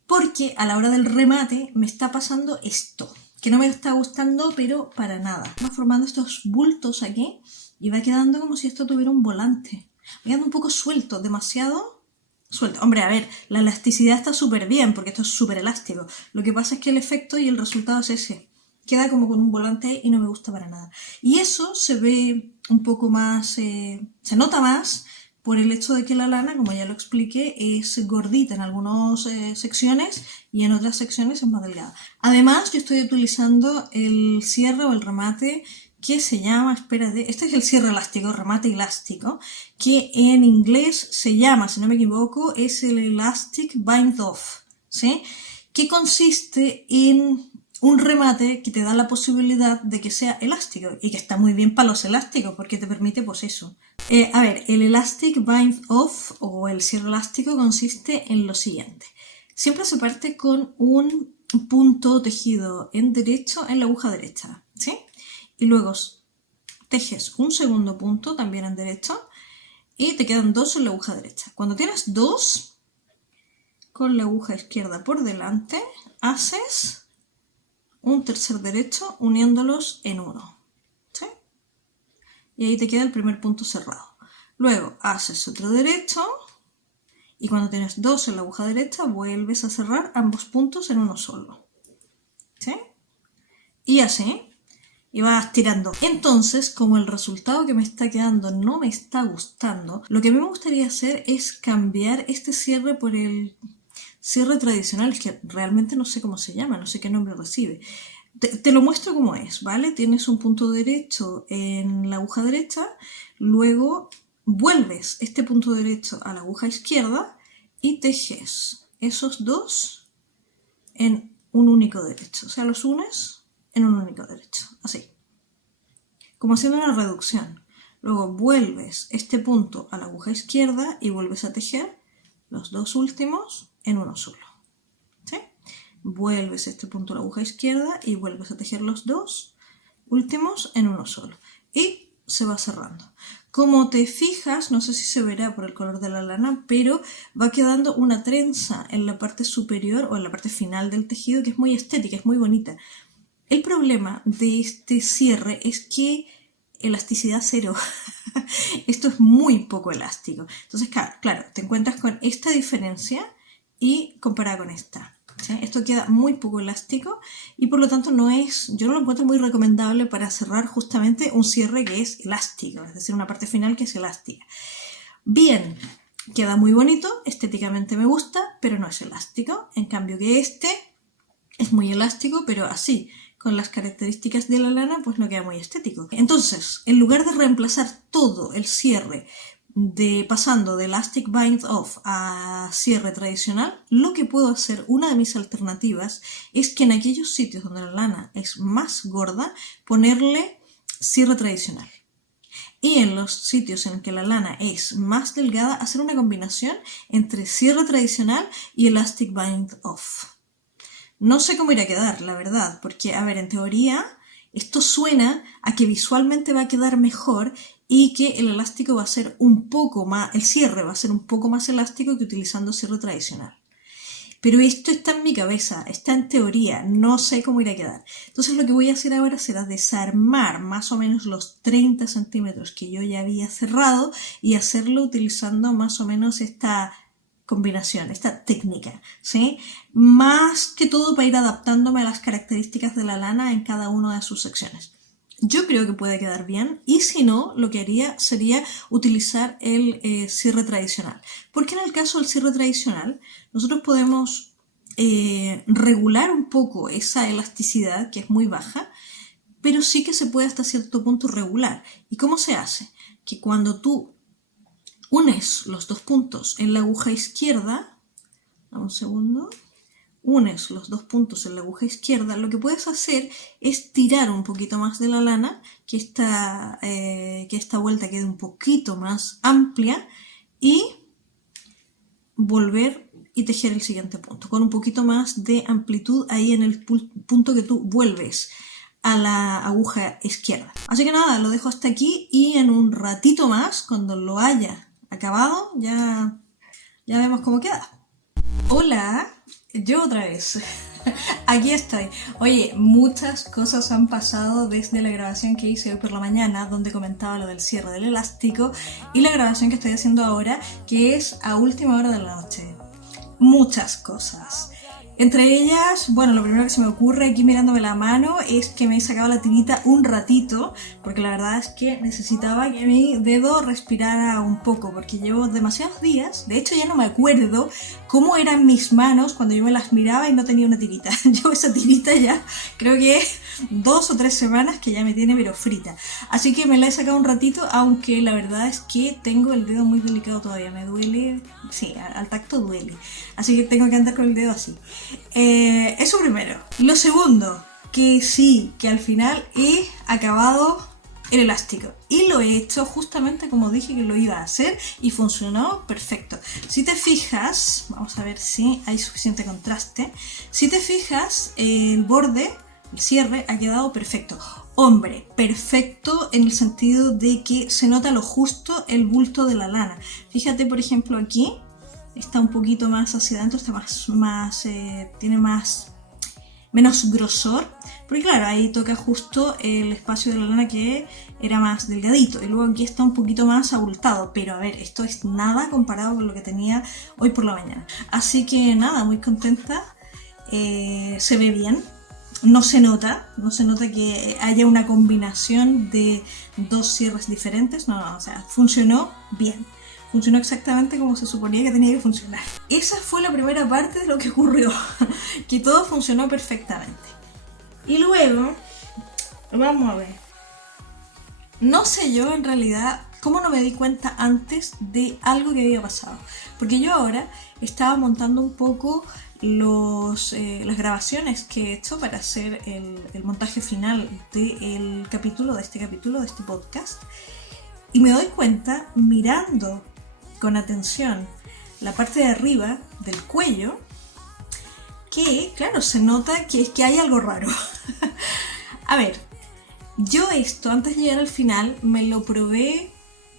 Porque a la hora del remate me está pasando esto, que no me está gustando, pero para nada. Va formando estos bultos aquí y va quedando como si esto tuviera un volante. Va quedando un poco suelto, demasiado suelto. Hombre, a ver, la elasticidad está súper bien porque esto es súper elástico. Lo que pasa es que el efecto y el resultado es ese. Queda como con un volante ahí y no me gusta para nada. Y eso se ve un poco más, se nota más por el hecho de que la lana, como ya lo expliqué, es gordita en algunas secciones y en otras secciones es más delgada. Además, yo estoy utilizando el cierre o el remate que se llama, espérate, este es el cierre elástico, remate elástico, que en inglés se llama, si no me equivoco, es el Elastic Bind Off, ¿sí? Que consiste en un remate que te da la posibilidad de que sea elástico y que está muy bien para los elásticos porque te permite pues eso. A ver, el Elastic Bind Off o el cierre elástico consiste en lo siguiente. Siempre se parte con un punto tejido en derecho en la aguja derecha, ¿sí? Y luego tejes un segundo punto también en derecho y te quedan 2 en la aguja derecha. Cuando tienes 2, con la aguja izquierda por delante, haces un tercer derecho uniéndolos en uno, ¿sí? Y ahí te queda el primer punto cerrado. Luego haces otro derecho y cuando tienes 2 en la aguja derecha vuelves a cerrar ambos puntos en uno solo, ¿sí? Y así. Y vas tirando. Entonces, como el resultado que me está quedando no me está gustando, lo que a mí me gustaría hacer es cambiar este cierre por el cierre tradicional, es que realmente no sé cómo se llama, no sé qué nombre recibe. Te lo muestro como es, ¿vale? Tienes un punto derecho en la aguja derecha, luego vuelves este punto derecho a la aguja izquierda y tejes esos 2 en un único derecho. O sea, los unes en un único derecho, así, como haciendo una reducción. Luego vuelves este punto a la aguja izquierda y vuelves a tejer los 2 últimos en uno solo, ¿sí? Vuelves este punto a la aguja izquierda y vuelves a tejer los 2 últimos en uno solo y se va cerrando. Como te fijas, no sé si se verá por el color de la lana, pero va quedando una trenza en la parte superior o en la parte final del tejido que es muy estética, es muy bonita. El problema de este cierre es que elasticidad cero. Esto es muy poco elástico. Entonces, claro, te encuentras con esta diferencia y comparada con esta, ¿sí? Esto queda muy poco elástico y por lo tanto yo no lo encuentro muy recomendable para cerrar justamente un cierre que es elástico, es decir, una parte final que es elástica. Bien, queda muy bonito, estéticamente me gusta, pero no es elástico. En cambio que este es muy elástico, pero así, con las características de la lana, pues no queda muy estético. Entonces, en lugar de reemplazar todo el cierre pasando de Elastic Bind Off a cierre tradicional, lo que puedo hacer, una de mis alternativas, es que en aquellos sitios donde la lana es más gorda, ponerle cierre tradicional. Y en los sitios en que la lana es más delgada, hacer una combinación entre cierre tradicional y Elastic Bind Off. No sé cómo irá a quedar, la verdad, porque, a ver, en teoría, esto suena a que visualmente va a quedar mejor y que el elástico va a ser un poco más, el cierre va a ser un poco más elástico que utilizando cierre tradicional. pero esto está en mi cabeza, está en teoría, no sé cómo irá a quedar. Entonces lo que voy a hacer ahora será desarmar más o menos los 30 centímetros que yo ya había cerrado y hacerlo utilizando más o menos esta combinación, esta técnica, ¿sí? Más que todo para ir adaptándome a las características de la lana en cada una de sus secciones. Yo creo que puede quedar bien, y si no, lo que haría sería utilizar el cierre tradicional. Porque en el caso del cierre tradicional, nosotros podemos regular un poco esa elasticidad, que es muy baja, pero sí que se puede hasta cierto punto regular. ¿Y cómo se hace? Que cuando tú unes los dos puntos en la aguja izquierda, dame un segundo, unes los dos puntos en la aguja izquierda, lo que puedes hacer es tirar un poquito más de la lana, que esta vuelta quede un poquito más amplia, y volver y tejer el siguiente punto, con un poquito más de amplitud ahí en el punto que tú vuelves a la aguja izquierda. Así que nada, lo dejo hasta aquí y en un ratito más, cuando lo haya acabado, ya vemos cómo queda. Hola, yo otra vez. Aquí estoy. Oye, muchas cosas han pasado desde la grabación que hice hoy por la mañana, donde comentaba lo del cierre del elástico, y la grabación que estoy haciendo ahora, que es a última hora de la noche. Muchas cosas. Entre ellas, bueno, lo primero que se me ocurre aquí mirándome la mano es que me he sacado la tirita un ratito, porque la verdad es que necesitaba que mi dedo respirara un poco, porque llevo demasiados días, de hecho ya no me acuerdo cómo eran mis manos cuando yo me las miraba y no tenía una tirita. Llevo esa tirita ya, creo que 2 o 3 semanas que ya me tiene pero frita. Así que me la he sacado un ratito, aunque la verdad es que tengo el dedo muy delicado todavía, me duele, sí, al tacto duele. Así que tengo que andar con el dedo así. Eso primero. Lo segundo, que sí, que al final he acabado el elástico. Y lo he hecho justamente como dije que lo iba a hacer y funcionó perfecto. Si te fijas, vamos a ver si hay suficiente contraste. Si te fijas, el borde, el cierre, ha quedado perfecto. Hombre, perfecto en el sentido de que se nota lo justo el bulto de la lana. Fíjate, por ejemplo, aquí. Está un poquito más hacia adentro, está tiene menos grosor, porque claro, ahí toca justo el espacio de la lana que era más delgadito, y luego aquí está un poquito más abultado, pero a ver, esto es nada comparado con lo que tenía hoy por la mañana. Así que nada, muy contenta, se ve bien, no se nota que haya una combinación de dos cierres diferentes, no, o sea, funcionó bien. Funcionó exactamente como se suponía que tenía que funcionar. Esa fue la primera parte de lo que ocurrió, que todo funcionó perfectamente. Y luego, vamos a ver. No sé yo en realidad cómo no me di cuenta antes de algo que había pasado. Porque yo ahora estaba montando un poco las grabaciones que he hecho para hacer el montaje final de este capítulo, de este podcast. Y me doy cuenta, mirando con atención la parte de arriba del cuello, que claro, se nota que hay algo raro. A ver, yo esto antes de llegar al final me lo probé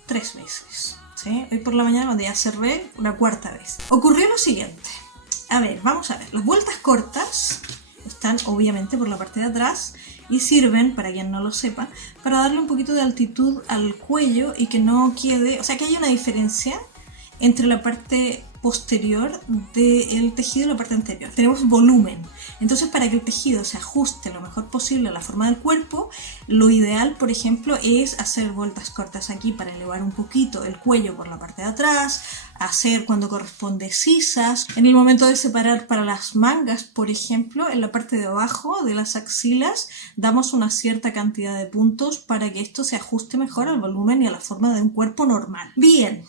3 veces, ¿sí? Hoy por la mañana cuando ya cerré, una 4ª vez. Ocurrió lo siguiente. A ver, vamos a ver. Las vueltas cortas están obviamente por la parte de atrás y sirven, para quien no lo sepa, para darle un poquito de altitud al cuello y que no quede, o sea que hay una diferencia entre la parte posterior del tejido y la parte anterior. Tenemos volumen. Entonces, para que el tejido se ajuste lo mejor posible a la forma del cuerpo, lo ideal, por ejemplo, es hacer vueltas cortas aquí para elevar un poquito el cuello por la parte de atrás, hacer cuando corresponde sisas. En el momento de separar para las mangas, por ejemplo, en la parte de abajo de las axilas, damos una cierta cantidad de puntos para que esto se ajuste mejor al volumen y a la forma de un cuerpo normal. Bien.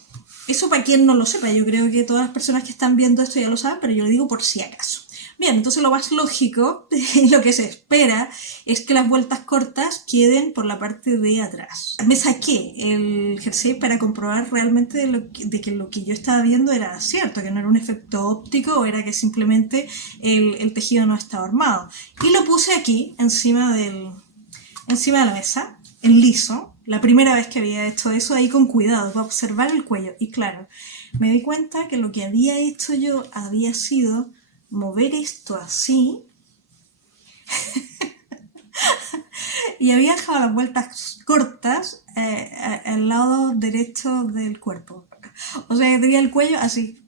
Eso para quien no lo sepa, yo creo que todas las personas que están viendo esto ya lo saben, pero yo lo digo por si acaso. Bien, entonces lo más lógico y lo que se espera es que las vueltas cortas queden por la parte de atrás. Me saqué el jersey para comprobar realmente de que lo que yo estaba viendo era cierto, que no era un efecto óptico o era que simplemente el tejido no estaba armado. Y lo puse aquí, encima de la mesa, en liso. La primera vez que había hecho eso, ahí con cuidado, para observar el cuello. Y claro, me di cuenta que lo que había hecho yo había sido mover esto así y había dejado las vueltas cortas al lado derecho del cuerpo. O sea, que tenía el cuello así.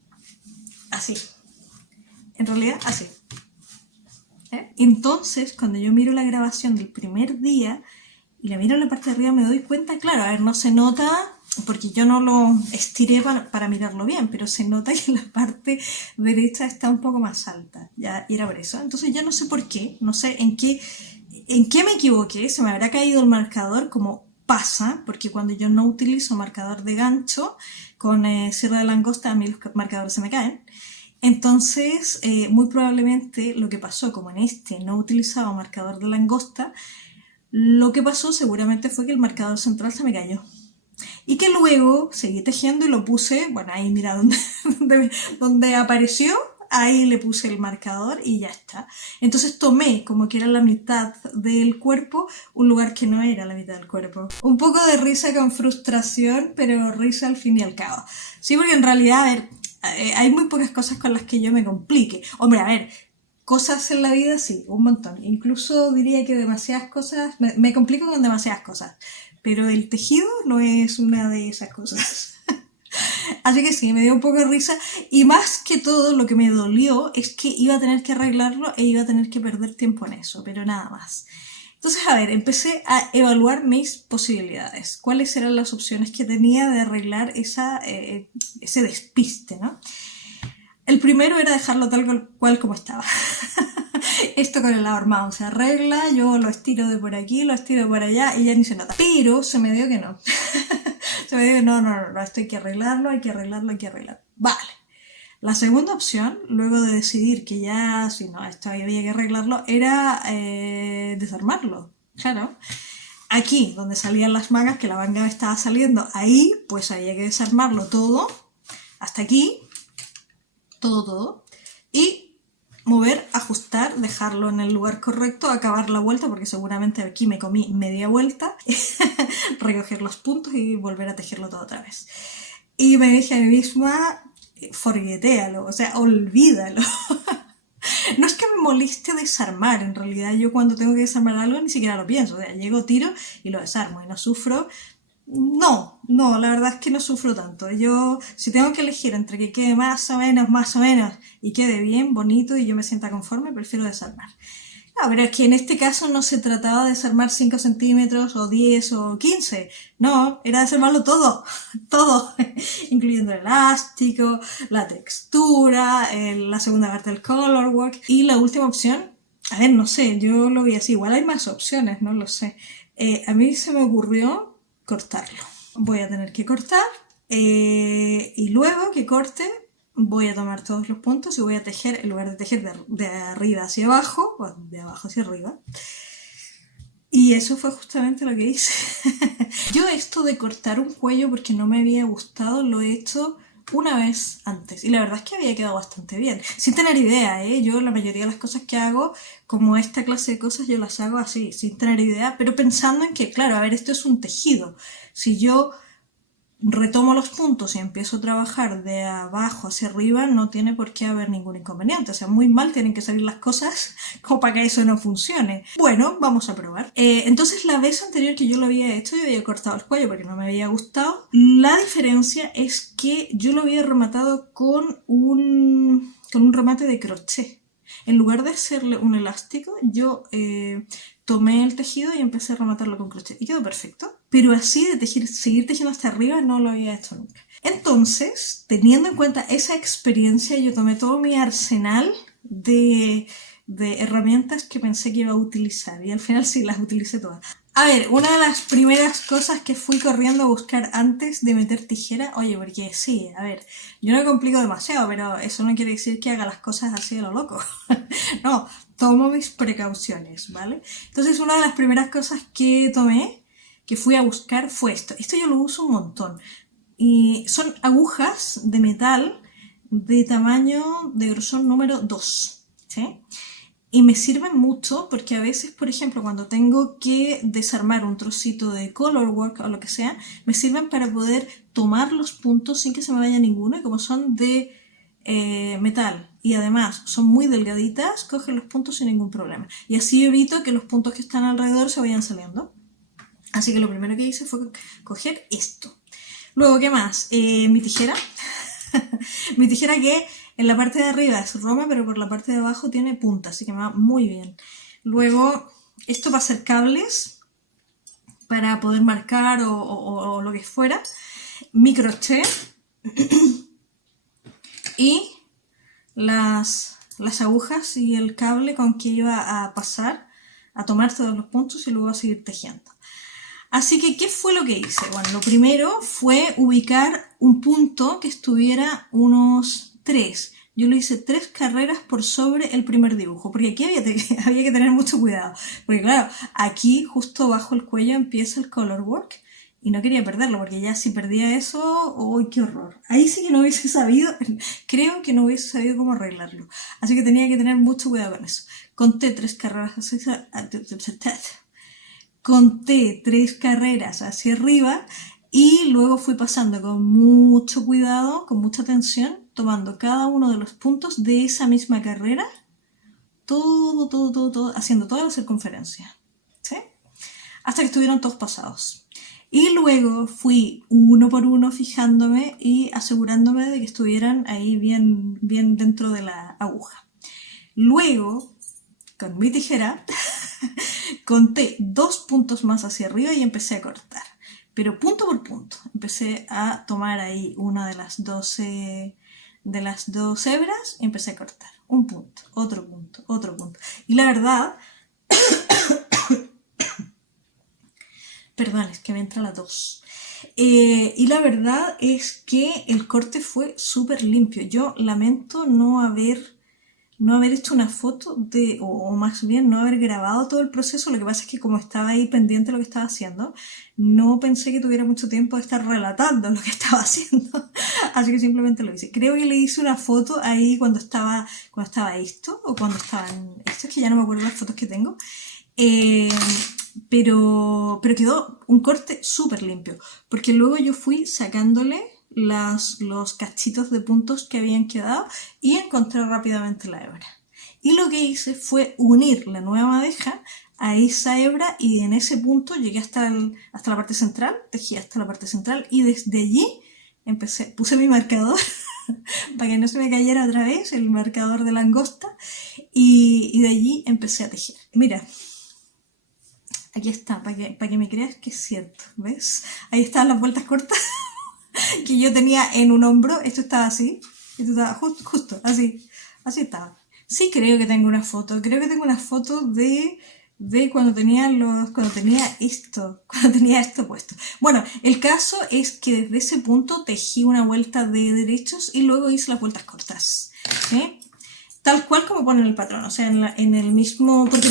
Así. En realidad, así. Entonces, cuando yo miro la grabación del primer día y la miro en la parte de arriba, me doy cuenta, claro, a ver, no se nota, porque yo no lo estiré para mirarlo bien, pero se nota que la parte derecha está un poco más alta, ya, y era por eso. Entonces yo no sé por qué, no sé en qué me equivoqué, se me habrá caído el marcador como pasa, porque cuando yo no utilizo marcador de gancho con cierre de langosta, a mí los marcadores se me caen. Entonces, muy probablemente lo que pasó, como en este no utilizaba marcador de langosta, lo que pasó seguramente fue que el marcador central se me cayó. Y que luego seguí tejiendo y lo puse, bueno, ahí mira donde apareció, ahí le puse el marcador y ya está. Entonces tomé, como que era la mitad del cuerpo, un lugar que no era la mitad del cuerpo. Un poco de risa con frustración, pero risa al fin y al cabo. Sí, porque en realidad, a ver, hay muy pocas cosas con las que yo me complique. Hombre, a ver, cosas en la vida sí, un montón. Incluso diría que demasiadas cosas, me complico con demasiadas cosas. Pero el tejido no es una de esas cosas. Así que sí, me dio un poco de risa. Y más que todo, lo que me dolió es que iba a tener que arreglarlo e iba a tener que perder tiempo en eso, pero nada más. Entonces, a ver, empecé a evaluar mis posibilidades. ¿Cuáles eran las opciones que tenía de arreglar ese despiste, ¿no? El primero era dejarlo tal cual como estaba. Esto con el ahormado se arregla, yo lo estiro de por aquí, lo estiro de por allá y ya ni se nota. Pero se me dio que no. Se me dio que no, esto hay que arreglarlo, hay que arreglarlo, hay que arreglarlo. Vale. La segunda opción, luego de decidir que ya, si no, esto había que arreglarlo, era desarmarlo. Claro. Aquí, donde salían las mangas, que la manga estaba saliendo, ahí, pues había que desarmarlo todo, hasta aquí, todo, y mover, ajustar, dejarlo en el lugar correcto, acabar la vuelta, porque seguramente aquí me comí media vuelta, recoger los puntos y volver a tejerlo todo otra vez. Y me dije a mí misma, forguetéalo, o sea, olvídalo. No es que me moleste desarmar, en realidad yo cuando tengo que desarmar algo ni siquiera lo pienso, o sea, llego, tiro y lo desarmo y no sufro. No, la verdad es que no sufro tanto. Yo, si tengo que elegir entre que quede más o menos, y quede bien, bonito y yo me sienta conforme, prefiero desarmar. No, pero es que en este caso no se trataba de desarmar 5 centímetros o 10 o 15. No, era desarmarlo todo, todo, incluyendo el elástico, la textura, la segunda parte del colorwork y la última opción. A ver, no sé, yo lo vi así. Igual hay más opciones, no lo sé. A mí se me ocurrió cortarlo. Voy a tener que cortar y luego que corte voy a tomar todos los puntos y voy a tejer, en lugar de tejer de arriba hacia abajo, o de abajo hacia arriba. Y eso fue justamente lo que hice. Yo esto de cortar un cuello porque no me había gustado lo he hecho una vez antes y la verdad es que había quedado bastante bien, sin tener idea, yo la mayoría de las cosas que hago, como esta clase de cosas, yo las hago así, sin tener idea, pero pensando en que, claro, a ver, esto es un tejido, si yo retomo los puntos y empiezo a trabajar de abajo hacia arriba, no tiene por qué haber ningún inconveniente. O sea, muy mal tienen que salir las cosas como para que eso no funcione. Bueno, vamos a probar. Entonces, la vez anterior que yo lo había hecho, yo había cortado el cuello porque no me había gustado. La diferencia es que yo lo había rematado con un remate de crochet. En lugar de hacerle un elástico, yo tomé el tejido y empecé a rematarlo con crochet. Y quedó perfecto. Pero así de seguir tejiendo hasta arriba no lo había hecho nunca. Entonces, teniendo en cuenta esa experiencia, yo tomé todo mi arsenal de herramientas que pensé que iba a utilizar. Y al final sí, las utilicé todas. A ver, una de las primeras cosas que fui corriendo a buscar antes de meter tijera, oye, porque sí, a ver, yo no me complico demasiado, pero eso no quiere decir que haga las cosas así de lo loco. No, tomo mis precauciones, ¿vale? Entonces, una de las primeras cosas que tomé, que fui a buscar, fue esto. Esto yo lo uso un montón. Y son agujas de metal de tamaño de grosor número 2, ¿sí? Y me sirven mucho porque a veces, por ejemplo, cuando tengo que desarmar un trocito de colorwork o lo que sea, me sirven para poder tomar los puntos sin que se me vaya ninguno. Y como son de metal y además son muy delgaditas, cogen los puntos sin ningún problema. Y así evito que los puntos que están alrededor se vayan saliendo. Así que lo primero que hice fue coger esto. Luego, ¿qué más? Mi tijera. Mi tijera que en la parte de arriba es roma, pero por la parte de abajo tiene punta, así que me va muy bien. Luego, esto va a ser cables para poder marcar o lo que fuera. Mi crochet. Y las agujas y el cable con que iba a pasar, a tomar todos los puntos y luego a seguir tejiendo. Así que, ¿qué fue lo que hice? Bueno, lo primero fue ubicar un punto que estuviera unos 3. Yo lo hice 3 carreras por sobre el primer dibujo, porque aquí había que tener mucho cuidado. Porque claro, aquí justo bajo el cuello empieza el color work y no quería perderlo, porque ya si perdía eso, ¡uy, qué horror! Ahí sí que no hubiese sabido, creo que no hubiese sabido cómo arreglarlo. Así que tenía que tener mucho cuidado con eso. Conté 3 carreras hacia arriba y luego fui pasando con mucho cuidado, con mucha atención, tomando cada uno de los puntos de esa misma carrera, todo, haciendo toda la circunferencia, ¿sí? Hasta que estuvieron todos pasados. Y luego fui uno por uno fijándome y asegurándome de que estuvieran ahí bien dentro de la aguja. Luego, con mi tijera, conté 2 puntos más hacia arriba y empecé a cortar. Pero punto por punto. Empecé a tomar ahí una de las 2 hebras y empecé a cortar. Un punto, otro punto, otro punto. Y la verdad... Perdón, es que me entra la tos. Y la verdad es que el corte fue súper limpio. Yo lamento no haber hecho una foto o más bien no haber grabado todo el proceso. Lo que pasa es que como estaba ahí pendiente de lo que estaba haciendo, no pensé que tuviera mucho tiempo de estar relatando lo que estaba haciendo. Así que simplemente lo hice. Creo que le hice una foto ahí cuando estaba esto, o cuando estaban estos, que ya no me acuerdo las fotos que tengo. Pero quedó un corte súper limpio, porque luego yo fui sacándole los cachitos de puntos que habían quedado y encontré rápidamente la hebra. Y lo que hice fue unir la nueva madeja a esa hebra y en ese punto llegué hasta la parte central, tejí hasta la parte central y desde allí puse mi marcador para que no se me cayera otra vez el marcador de langosta y de allí empecé a tejer. Mira, aquí está, para que me creas que es cierto, ¿ves? Ahí están las vueltas cortas que yo tenía en un hombro. Esto estaba así, esto estaba justo así estaba. Sí, creo que tengo una foto de cuando tenía esto puesto. Bueno, el caso es que desde ese punto tejí una vuelta de derechos y luego hice las vueltas cortas, ¿sí? Tal cual como pone en el patrón, o sea, en el mismo, porque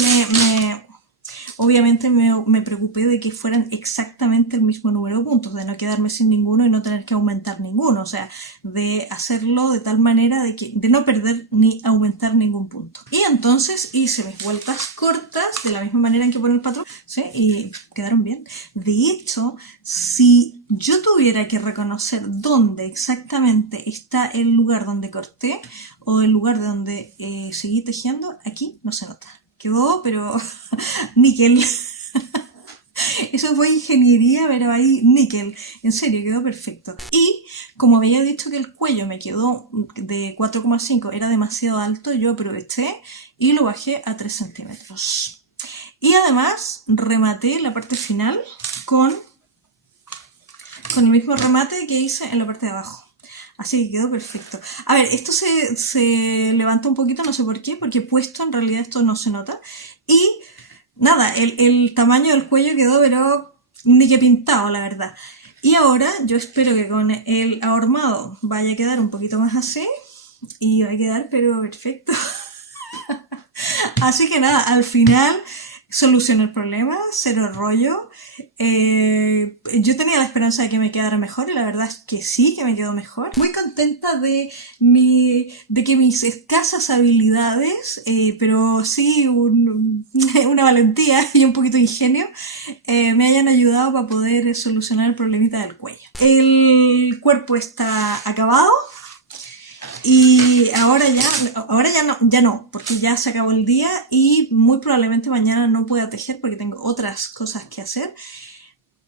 obviamente me preocupé de que fueran exactamente el mismo número de puntos, de no quedarme sin ninguno y no tener que aumentar ninguno, o sea, de hacerlo de tal manera de no perder ni aumentar ningún punto. Y entonces hice mis vueltas cortas de la misma manera en que pone el patrón, ¿sí? Y quedaron bien. De hecho, si yo tuviera que reconocer dónde exactamente está el lugar donde corté o el lugar donde seguí tejiendo, aquí no se nota. Quedó, pero níquel. Eso fue ingeniería, pero ahí níquel. En serio, quedó perfecto. Y como había dicho que el cuello me quedó de 4,5, era demasiado alto, yo aproveché y lo bajé a 3 centímetros. Y además rematé la parte final con el mismo remate que hice en la parte de abajo. Así que quedó perfecto. A ver, esto se levanta un poquito, no sé por qué, porque puesto en realidad esto no se nota. Y nada, el tamaño del cuello quedó, pero ni que pintado, la verdad. Y ahora yo espero que con el ahormado vaya a quedar un poquito más así. Y va a quedar, pero perfecto. Así que nada, al final solucioné el problema, cero rollo. Yo tenía la esperanza de que me quedara mejor y la verdad es que sí, que me quedó mejor. Muy contenta de que mis escasas habilidades, pero sí una valentía y un poquito de ingenio, me hayan ayudado para poder solucionar el problemita del cuello. El cuerpo está acabado. Y ahora ya no, porque ya se acabó el día y muy probablemente mañana no pueda tejer porque tengo otras cosas que hacer.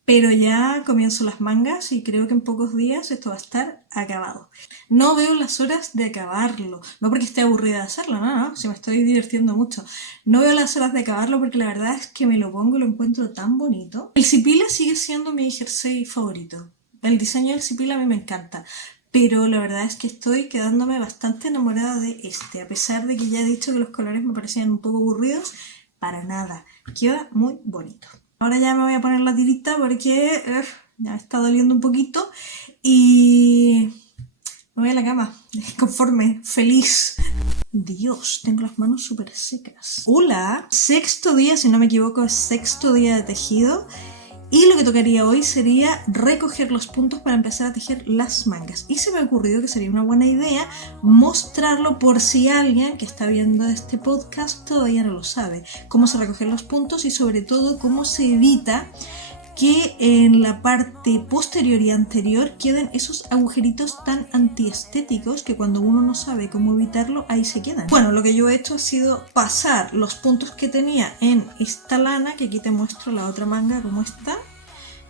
Pero ya comienzo las mangas y creo que en pocos días esto va a estar acabado. No veo las horas de acabarlo. No porque esté aburrida de hacerlo, no, si me estoy divirtiendo mucho. No veo las horas de acabarlo porque la verdad es que me lo pongo y lo encuentro tan bonito. El sipila sigue siendo mi jersey favorito. El diseño del sipila a mí me encanta. Pero la verdad es que estoy quedándome bastante enamorada de este. A pesar de que ya he dicho que los colores me parecían un poco aburridos, para nada. Queda muy bonito. Ahora ya me voy a poner la tirita porque ya me está doliendo un poquito y me voy a la cama, conforme, feliz. Dios, tengo las manos súper secas. Hola, sexto día, si no me equivoco, es sexto día de tejido. Y lo que tocaría hoy sería recoger los puntos para empezar a tejer las mangas. Y se me ha ocurrido que sería una buena idea mostrarlo por si alguien que está viendo este podcast todavía no lo sabe. Cómo se recogen los puntos y sobre todo cómo se evita que en la parte posterior y anterior queden esos agujeritos tan antiestéticos que cuando uno no sabe cómo evitarlo, ahí se quedan. Bueno, lo que yo he hecho ha sido pasar los puntos que tenía en esta lana, que aquí te muestro la otra manga como está,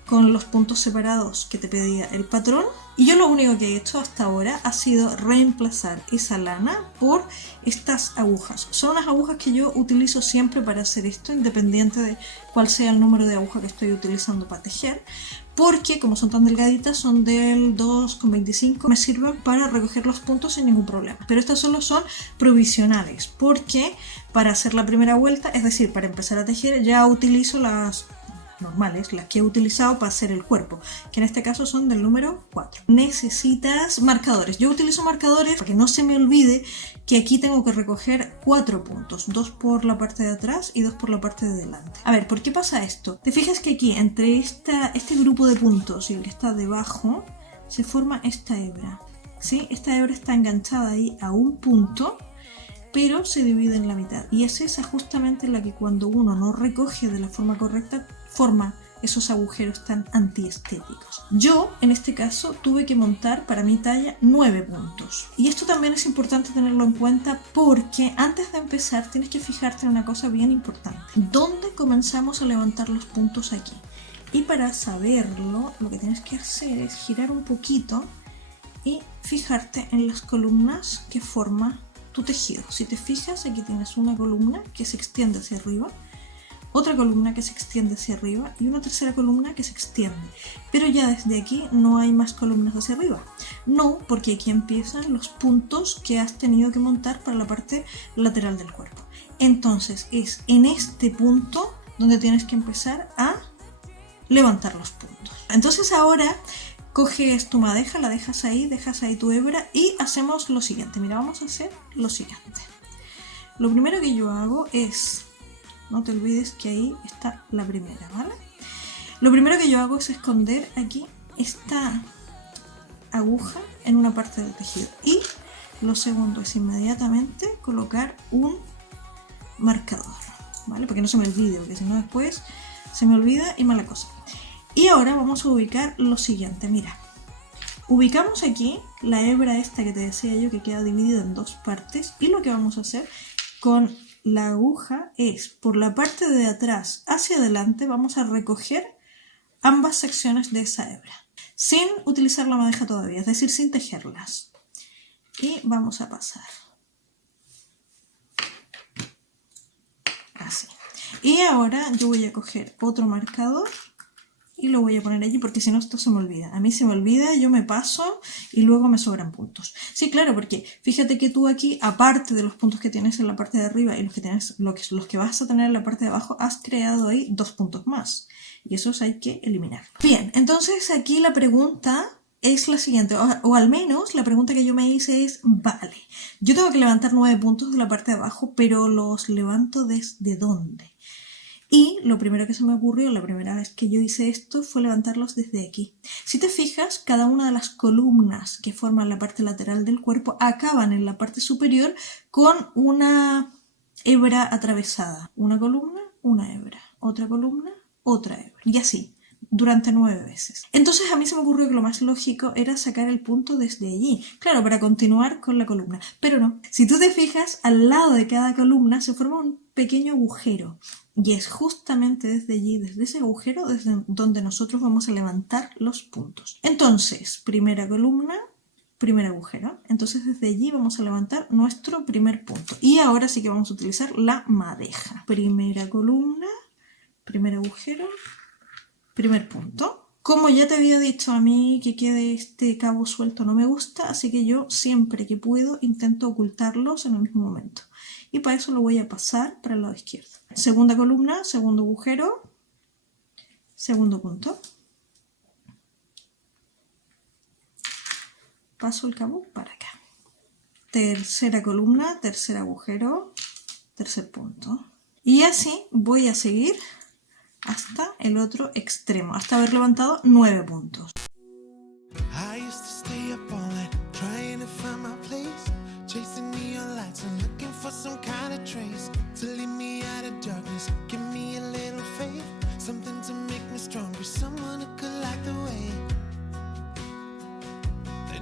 con los puntos separados que te pedía el patrón. Y yo lo único que he hecho hasta ahora ha sido reemplazar esa lana por estas agujas. Son unas agujas que yo utilizo siempre para hacer esto, independiente de cuál sea el número de aguja que estoy utilizando para tejer, porque como son tan delgaditas, son del 2,25, me sirven para recoger los puntos sin ningún problema. Pero estas solo son provisionales, porque para hacer la primera vuelta, es decir, para empezar a tejer, ya utilizo las normales, las que he utilizado para hacer el cuerpo, que en este caso son del número 4. Necesitas marcadores. Yo utilizo marcadores para que no se me olvide que aquí tengo que recoger 4 puntos, 2 por la parte de atrás y 2 por la parte de delante. A ver, ¿por qué pasa esto? Te fijas que aquí entre este grupo de puntos y el que está debajo se forma esta hebra, ¿sí? Esta hebra está enganchada ahí a un punto, pero se divide en la mitad, y es esa justamente la que cuando uno no recoge de la forma correcta forma esos agujeros tan antiestéticos. Yo en este caso tuve que montar para mi talla 9 puntos, y esto también es importante tenerlo en cuenta porque antes de empezar tienes que fijarte en una cosa bien importante: ¿dónde comenzamos a levantar los puntos aquí? Y para saberlo lo que tienes que hacer es girar un poquito y fijarte en las columnas que forma tu tejido. Si te fijas, aquí tienes una columna que se extiende hacia arriba, otra columna que se extiende hacia arriba y una tercera columna que se extiende. Pero ya desde aquí no hay más columnas hacia arriba. No, porque aquí empiezan los puntos que has tenido que montar para la parte lateral del cuerpo. Entonces es en este punto donde tienes que empezar a levantar los puntos. Entonces ahora coges tu madeja, la dejas ahí tu hebra y hacemos lo siguiente. Mira, vamos a hacer lo siguiente. Lo primero que yo hago es, no te olvides que ahí está la primera, ¿vale? Lo primero que yo hago es esconder aquí esta aguja en una parte del tejido. Y lo segundo es inmediatamente colocar un marcador, ¿vale? Porque no se me olvide, porque si no después se me olvida y mala cosa. Y ahora vamos a ubicar lo siguiente, mira. Ubicamos aquí la hebra esta que te decía yo que queda dividida en dos partes, y lo que vamos a hacer con la aguja es, por la parte de atrás hacia adelante, vamos a recoger ambas secciones de esa hebra, sin utilizar la madeja todavía, es decir, sin tejerlas. Y vamos a pasar. Así. Y ahora yo voy a coger otro marcador y lo voy a poner allí porque si no esto se me olvida. A mí se me olvida, yo me paso y luego me sobran puntos. Sí, claro, porque fíjate que tú aquí, aparte de los puntos que tienes en la parte de arriba y los que vas a tener en la parte de abajo, has creado ahí 2 puntos más. Y esos hay que eliminarlos. Bien, entonces aquí la pregunta es la siguiente, o al menos la pregunta que yo me hice es, vale, yo tengo que levantar 9 puntos de la parte de abajo, pero ¿los levanto desde dónde? Y lo primero que se me ocurrió la primera vez que yo hice esto fue levantarlos desde aquí. Si te fijas, cada una de las columnas que forman la parte lateral del cuerpo acaban en la parte superior con una hebra atravesada. Una columna, una hebra. Otra columna, otra hebra. Y así. durante 9 veces. Entonces a mí se me ocurrió que lo más lógico era sacar el punto desde allí, claro, para continuar con la columna, pero no. Si tú te fijas, al lado de cada columna se forma un pequeño agujero y es justamente desde allí, desde ese agujero, desde donde nosotros vamos a levantar los puntos. Entonces, primera columna, primer agujero. Entonces desde allí vamos a levantar nuestro primer punto. Y ahora sí que vamos a utilizar la madeja. Primera columna, primer agujero, primer punto. Como ya te había dicho, a mí que quede este cabo suelto no me gusta, así que yo siempre que puedo intento ocultarlos en el mismo momento. Y para eso lo voy a pasar para el lado izquierdo. Segunda columna, segundo agujero, segundo punto. Paso el cabo para acá. Tercera columna, tercer agujero, tercer punto. Y así voy a seguir hasta el otro extremo, hasta haber levantado 9 puntos.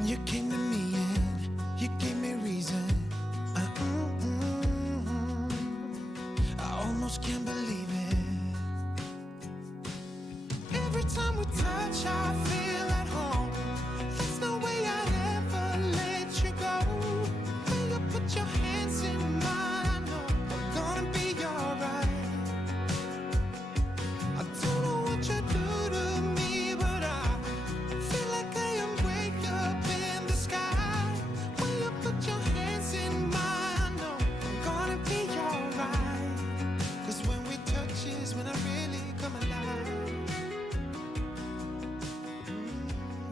You came to me and you gave me reason. I almost can't believe it. Every time we touch, I feel at home. There's no way I'd ever let you go. When you put your hands in mine, I know we're gonna be alright. I don't know what you do to me, but I feel like I am way up in the sky. When you put your hands in mine, I know I'm gonna be alright. 'Cause when we touch is when I really come alive.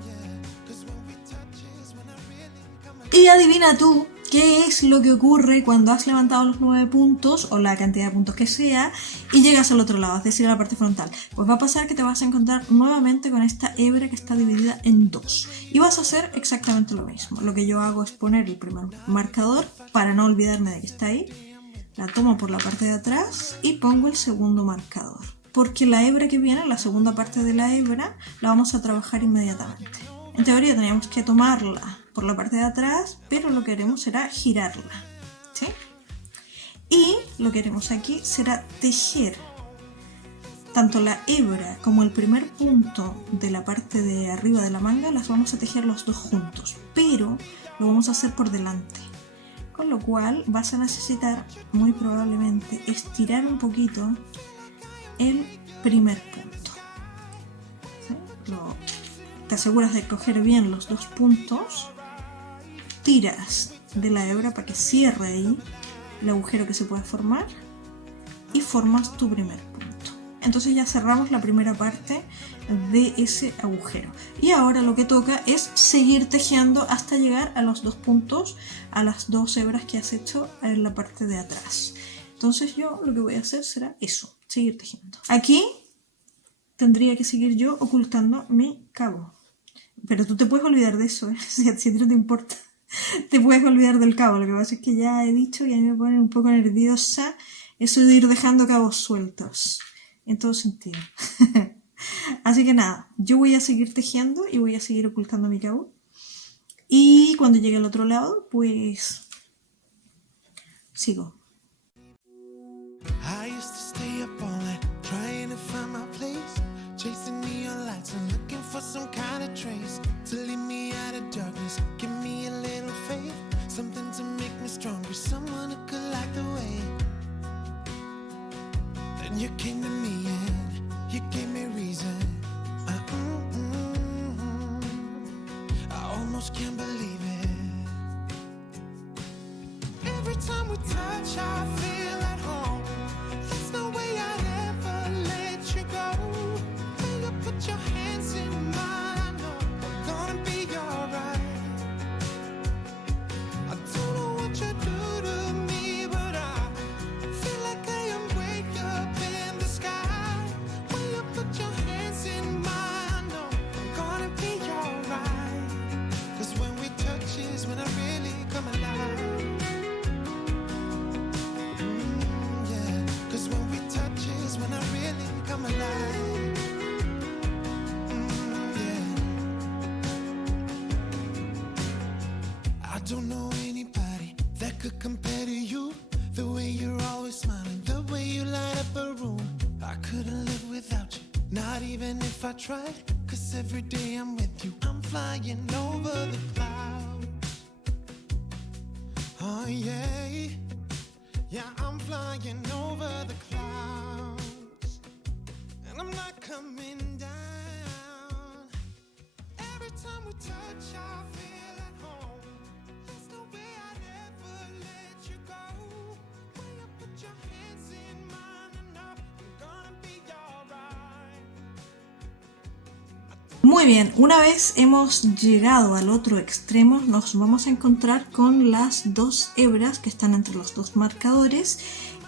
Yeah. 'Cause when we touch is when I really come alive. Y adivina tú qué es lo que ocurre cuando has levantado los 9 puntos o la cantidad de puntos que sea y llegas al otro lado, es decir, a la parte frontal. Pues va a pasar que te vas a encontrar nuevamente con esta hebra que está dividida en dos y vas a hacer exactamente lo mismo. Lo que yo hago es poner el primer marcador para no olvidarme de que está ahí, la tomo por la parte de atrás y pongo el segundo marcador, porque la hebra que viene, la segunda parte de la hebra, la vamos a trabajar inmediatamente. En teoría teníamos que tomarla por la parte de atrás, pero lo que haremos será girarla, ¿sí? Y lo que haremos aquí será tejer tanto la hebra como el primer punto de la parte de arriba de la manga, las vamos a tejer los dos juntos, pero lo vamos a hacer por delante, con lo cual vas a necesitar muy probablemente estirar un poquito el primer punto, ¿sí? Te aseguras de coger bien los dos puntos, tiras de la hebra para que cierre ahí el agujero que se puede formar y formas tu primer punto. Entonces ya cerramos la primera parte de ese agujero. Y ahora lo que toca es seguir tejiendo hasta llegar a los dos puntos, a las dos hebras que has hecho en la parte de atrás. Entonces yo lo que voy a hacer será eso, seguir tejiendo. Aquí tendría que seguir yo ocultando mi cabo. Pero tú te puedes olvidar de eso, ¿eh? Si a ti no te importa, te puedes olvidar del cabo. Lo que pasa es que ya he dicho y a mí me pone un poco nerviosa eso de ir dejando cabos sueltos, en todo sentido. Así que nada, yo voy a seguir tejiendo y voy a seguir ocultando mi cabo. Y cuando llegue al otro lado, pues sigo. I used to stay up all night trying to find my place, chasing neon lights and looking for some kind of trace to lead me out of darkness, give me a little faith, something to make me stronger, someone who could light the way. Then you came to me and you gave me reason. I almost can't believe it. Every time we touch, I feel at home. There's no way I'd ever let you go. When you put your hands in mine, I know we're gonna be alright. I don't know what you do to me, but I feel like I am way up in the sky. When you put don't know anybody that could compare to you. The way you're always smiling, the way you light up a room. I couldn't live without you, not even if I tried. Cause every day I'm with you, I'm flying over the clouds. Oh yeah, yeah, I'm flying over the clouds. And I'm not coming down. Every time we touch, I feel at home. There's no way I'd ever let you go. When you put your hands in mine, I know I'm gonna be alright. Muy bien, una vez hemos llegado al otro extremo, nos vamos a encontrar con las dos hebras que están entre los dos marcadores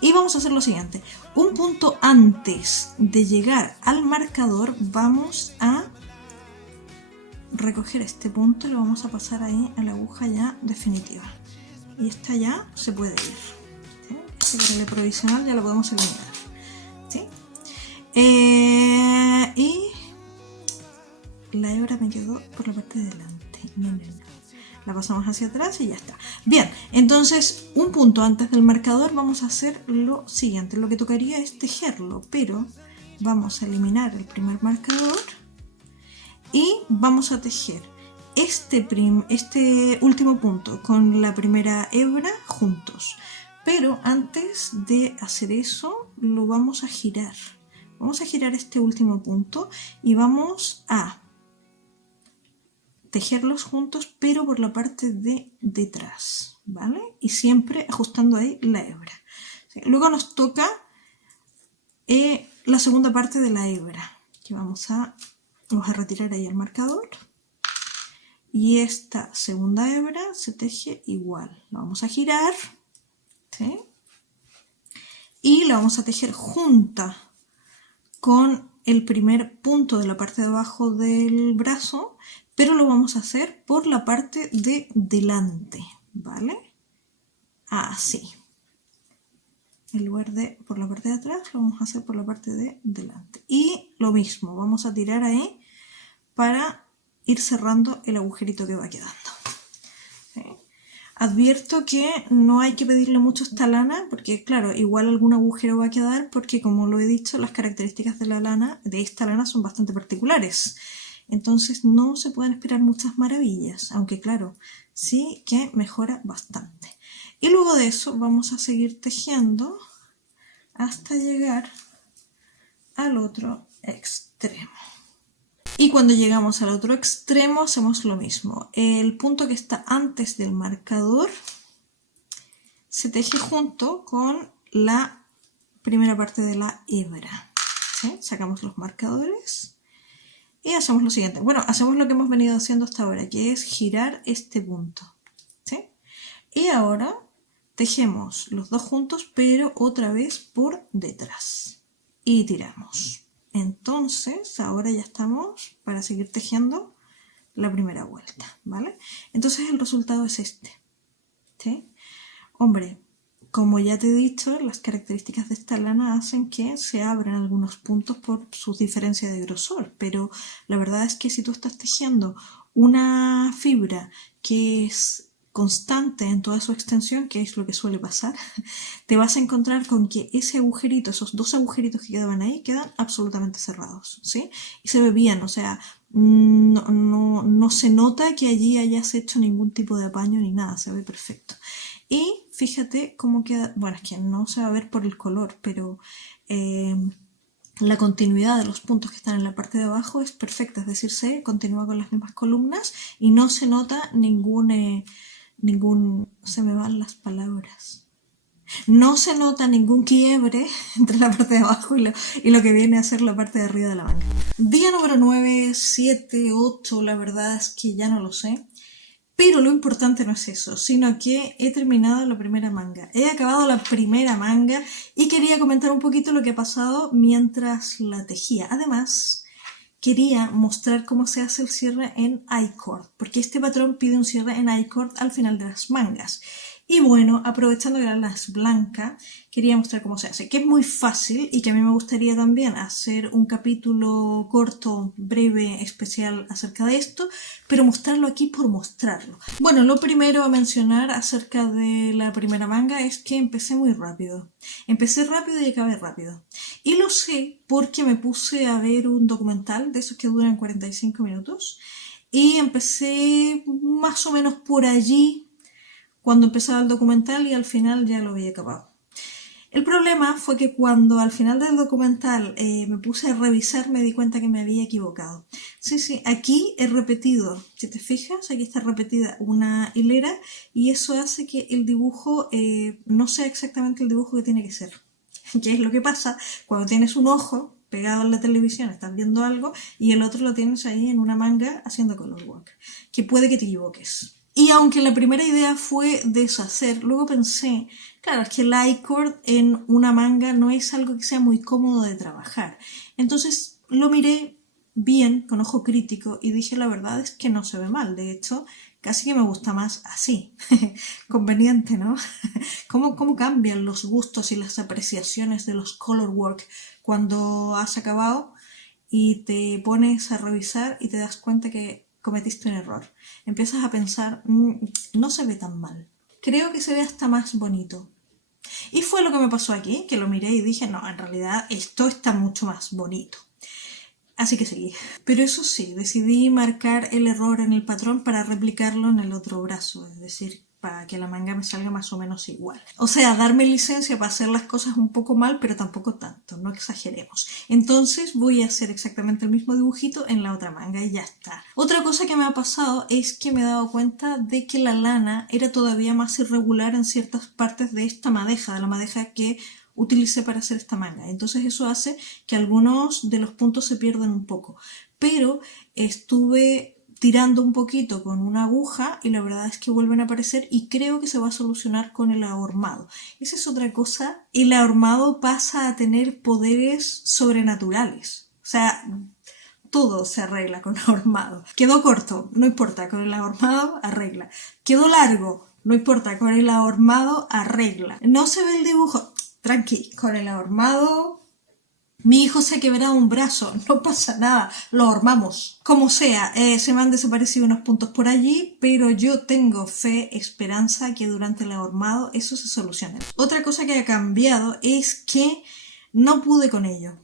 y vamos a hacer lo siguiente. Un punto antes de llegar al marcador vamos a recoger este punto y lo vamos a pasar ahí a la aguja ya definitiva. Y esta ya se puede ir. ¿Sí? Este carril provisional ya lo podemos eliminar. ¿Sí? Y la hebra me quedó por la parte de delante. No. La pasamos hacia atrás y ya está. Bien, entonces un punto antes del marcador vamos a hacer lo siguiente. Lo que tocaría es tejerlo, pero vamos a eliminar el primer marcador y vamos a tejer este último punto con la primera hebra juntos. Pero antes de hacer eso lo vamos a girar. Vamos a girar este último punto y vamos a tejerlos juntos, pero por la parte de detrás, ¿vale? Y siempre ajustando ahí la hebra. ¿Sí? Luego nos toca la segunda parte de la hebra, que vamos a retirar ahí el marcador. Y esta segunda hebra se teje igual. La vamos a girar, ¿sí? Y la vamos a tejer junta con el primer punto de la parte de abajo del brazo, pero lo vamos a hacer por la parte de delante, ¿vale? Así. En lugar de por la parte de atrás, lo vamos a hacer por la parte de delante. Y lo mismo, vamos a tirar ahí para ir cerrando el agujerito que va quedando. ¿Sí? Advierto que no hay que pedirle mucho a esta lana, porque claro, igual algún agujero va a quedar, porque como lo he dicho, las características de la lana, de esta lana, son bastante particulares. Entonces no se pueden esperar muchas maravillas, aunque claro, sí que mejora bastante. Y luego de eso vamos a seguir tejiendo hasta llegar al otro extremo. Y cuando llegamos al otro extremo hacemos lo mismo. El punto que está antes del marcador se teje junto con la primera parte de la hebra. ¿Sí? Sacamos los marcadores. Y hacemos lo siguiente. Bueno, hacemos lo que hemos venido haciendo hasta ahora, que es girar este punto. ¿Sí? Y ahora tejemos los dos juntos, pero otra vez por detrás. Y tiramos. Entonces, ahora ya estamos para seguir tejiendo la primera vuelta, ¿vale? Entonces el resultado es este. ¿Sí? Hombre, como ya te he dicho, las características de esta lana hacen que se abran algunos puntos por su diferencia de grosor, pero la verdad es que si tú estás tejiendo una fibra que es constante en toda su extensión, que es lo que suele pasar, te vas a encontrar con que ese agujerito, esos dos agujeritos que quedaban ahí, quedan absolutamente cerrados, ¿sí? Y se ve bien, o sea, no se nota que allí hayas hecho ningún tipo de apaño ni nada, se ve perfecto. Y fíjate cómo queda, bueno, es que no se va a ver por el color, pero la continuidad de los puntos que están en la parte de abajo es perfecta, es decir, se continúa con las mismas columnas y no se nota ningún, se me van las palabras, no se nota ningún quiebre entre la parte de abajo y lo que viene a ser la parte de arriba de la manga. Día número 9, 7, 8, la verdad es que ya no lo sé. Pero lo importante no es eso, sino que he terminado la primera manga. He acabado la primera manga y quería comentar un poquito lo que ha pasado mientras la tejía. Además, quería mostrar cómo se hace el cierre en I-cord, porque este patrón pide un cierre en I-cord al final de las mangas. Y bueno, aprovechando que la lana es blanca, quería mostrar cómo se hace, que es muy fácil y que a mí me gustaría también hacer un capítulo corto, breve, especial acerca de esto, pero mostrarlo aquí por mostrarlo. Bueno, lo primero a mencionar acerca de la primera manga es que empecé muy rápido. Empecé rápido y acabé rápido. Y lo sé porque me puse a ver un documental de esos que duran 45 minutos y empecé más o menos por allí cuando empezaba el documental y al final ya lo había acabado. El problema fue que cuando al final del documental me puse a revisar me di cuenta que me había equivocado. Sí, aquí he repetido, si te fijas, aquí está repetida una hilera y eso hace que el dibujo no sea exactamente el dibujo que tiene que ser. ¿Qué es lo que pasa cuando tienes un ojo pegado en la televisión, estás viendo algo y el otro lo tienes ahí en una manga haciendo color work? Que puede que te equivoques. Y aunque la primera idea fue deshacer, luego pensé, claro, es que el I-cord en una manga no es algo que sea muy cómodo de trabajar. Entonces lo miré bien, con ojo crítico, y dije, la verdad es que no se ve mal. De hecho, casi que me gusta más así. Conveniente, ¿no? ¿Cómo cambian los gustos y las apreciaciones de los color work cuando has acabado y te pones a revisar y te das cuenta que cometiste un error? Empiezas a pensar, no se ve tan mal. Creo que se ve hasta más bonito. Y fue lo que me pasó aquí, que lo miré y dije, no, en realidad esto está mucho más bonito. Así que seguí. Pero eso sí, decidí marcar el error en el patrón para replicarlo en el otro brazo, es decir, para que la manga me salga más o menos igual. O sea, darme licencia para hacer las cosas un poco mal, pero tampoco tanto, no exageremos. Entonces voy a hacer exactamente el mismo dibujito en la otra manga y ya está. Otra cosa que me ha pasado es que me he dado cuenta de que la lana era todavía más irregular en ciertas partes de esta madeja, de la madeja que utilicé para hacer esta manga. Entonces eso hace que algunos de los puntos se pierdan un poco. Pero estuve tirando un poquito con una aguja y la verdad es que vuelven a aparecer y creo que se va a solucionar con el ahormado. Esa es otra cosa. El ahormado pasa a tener poderes sobrenaturales. O sea, todo se arregla con ahormado. Quedó corto, no importa, con el ahormado arregla. Quedó largo, no importa, con el ahormado arregla. No se ve el dibujo, tranqui, con el ahormado. Mi hijo se ha quebrado un brazo, no pasa nada, lo ahormamos. Como sea, se me han desaparecido unos puntos por allí, pero yo tengo fe, esperanza que durante el ahormado eso se solucione. Otra cosa que ha cambiado es que no pude con ello.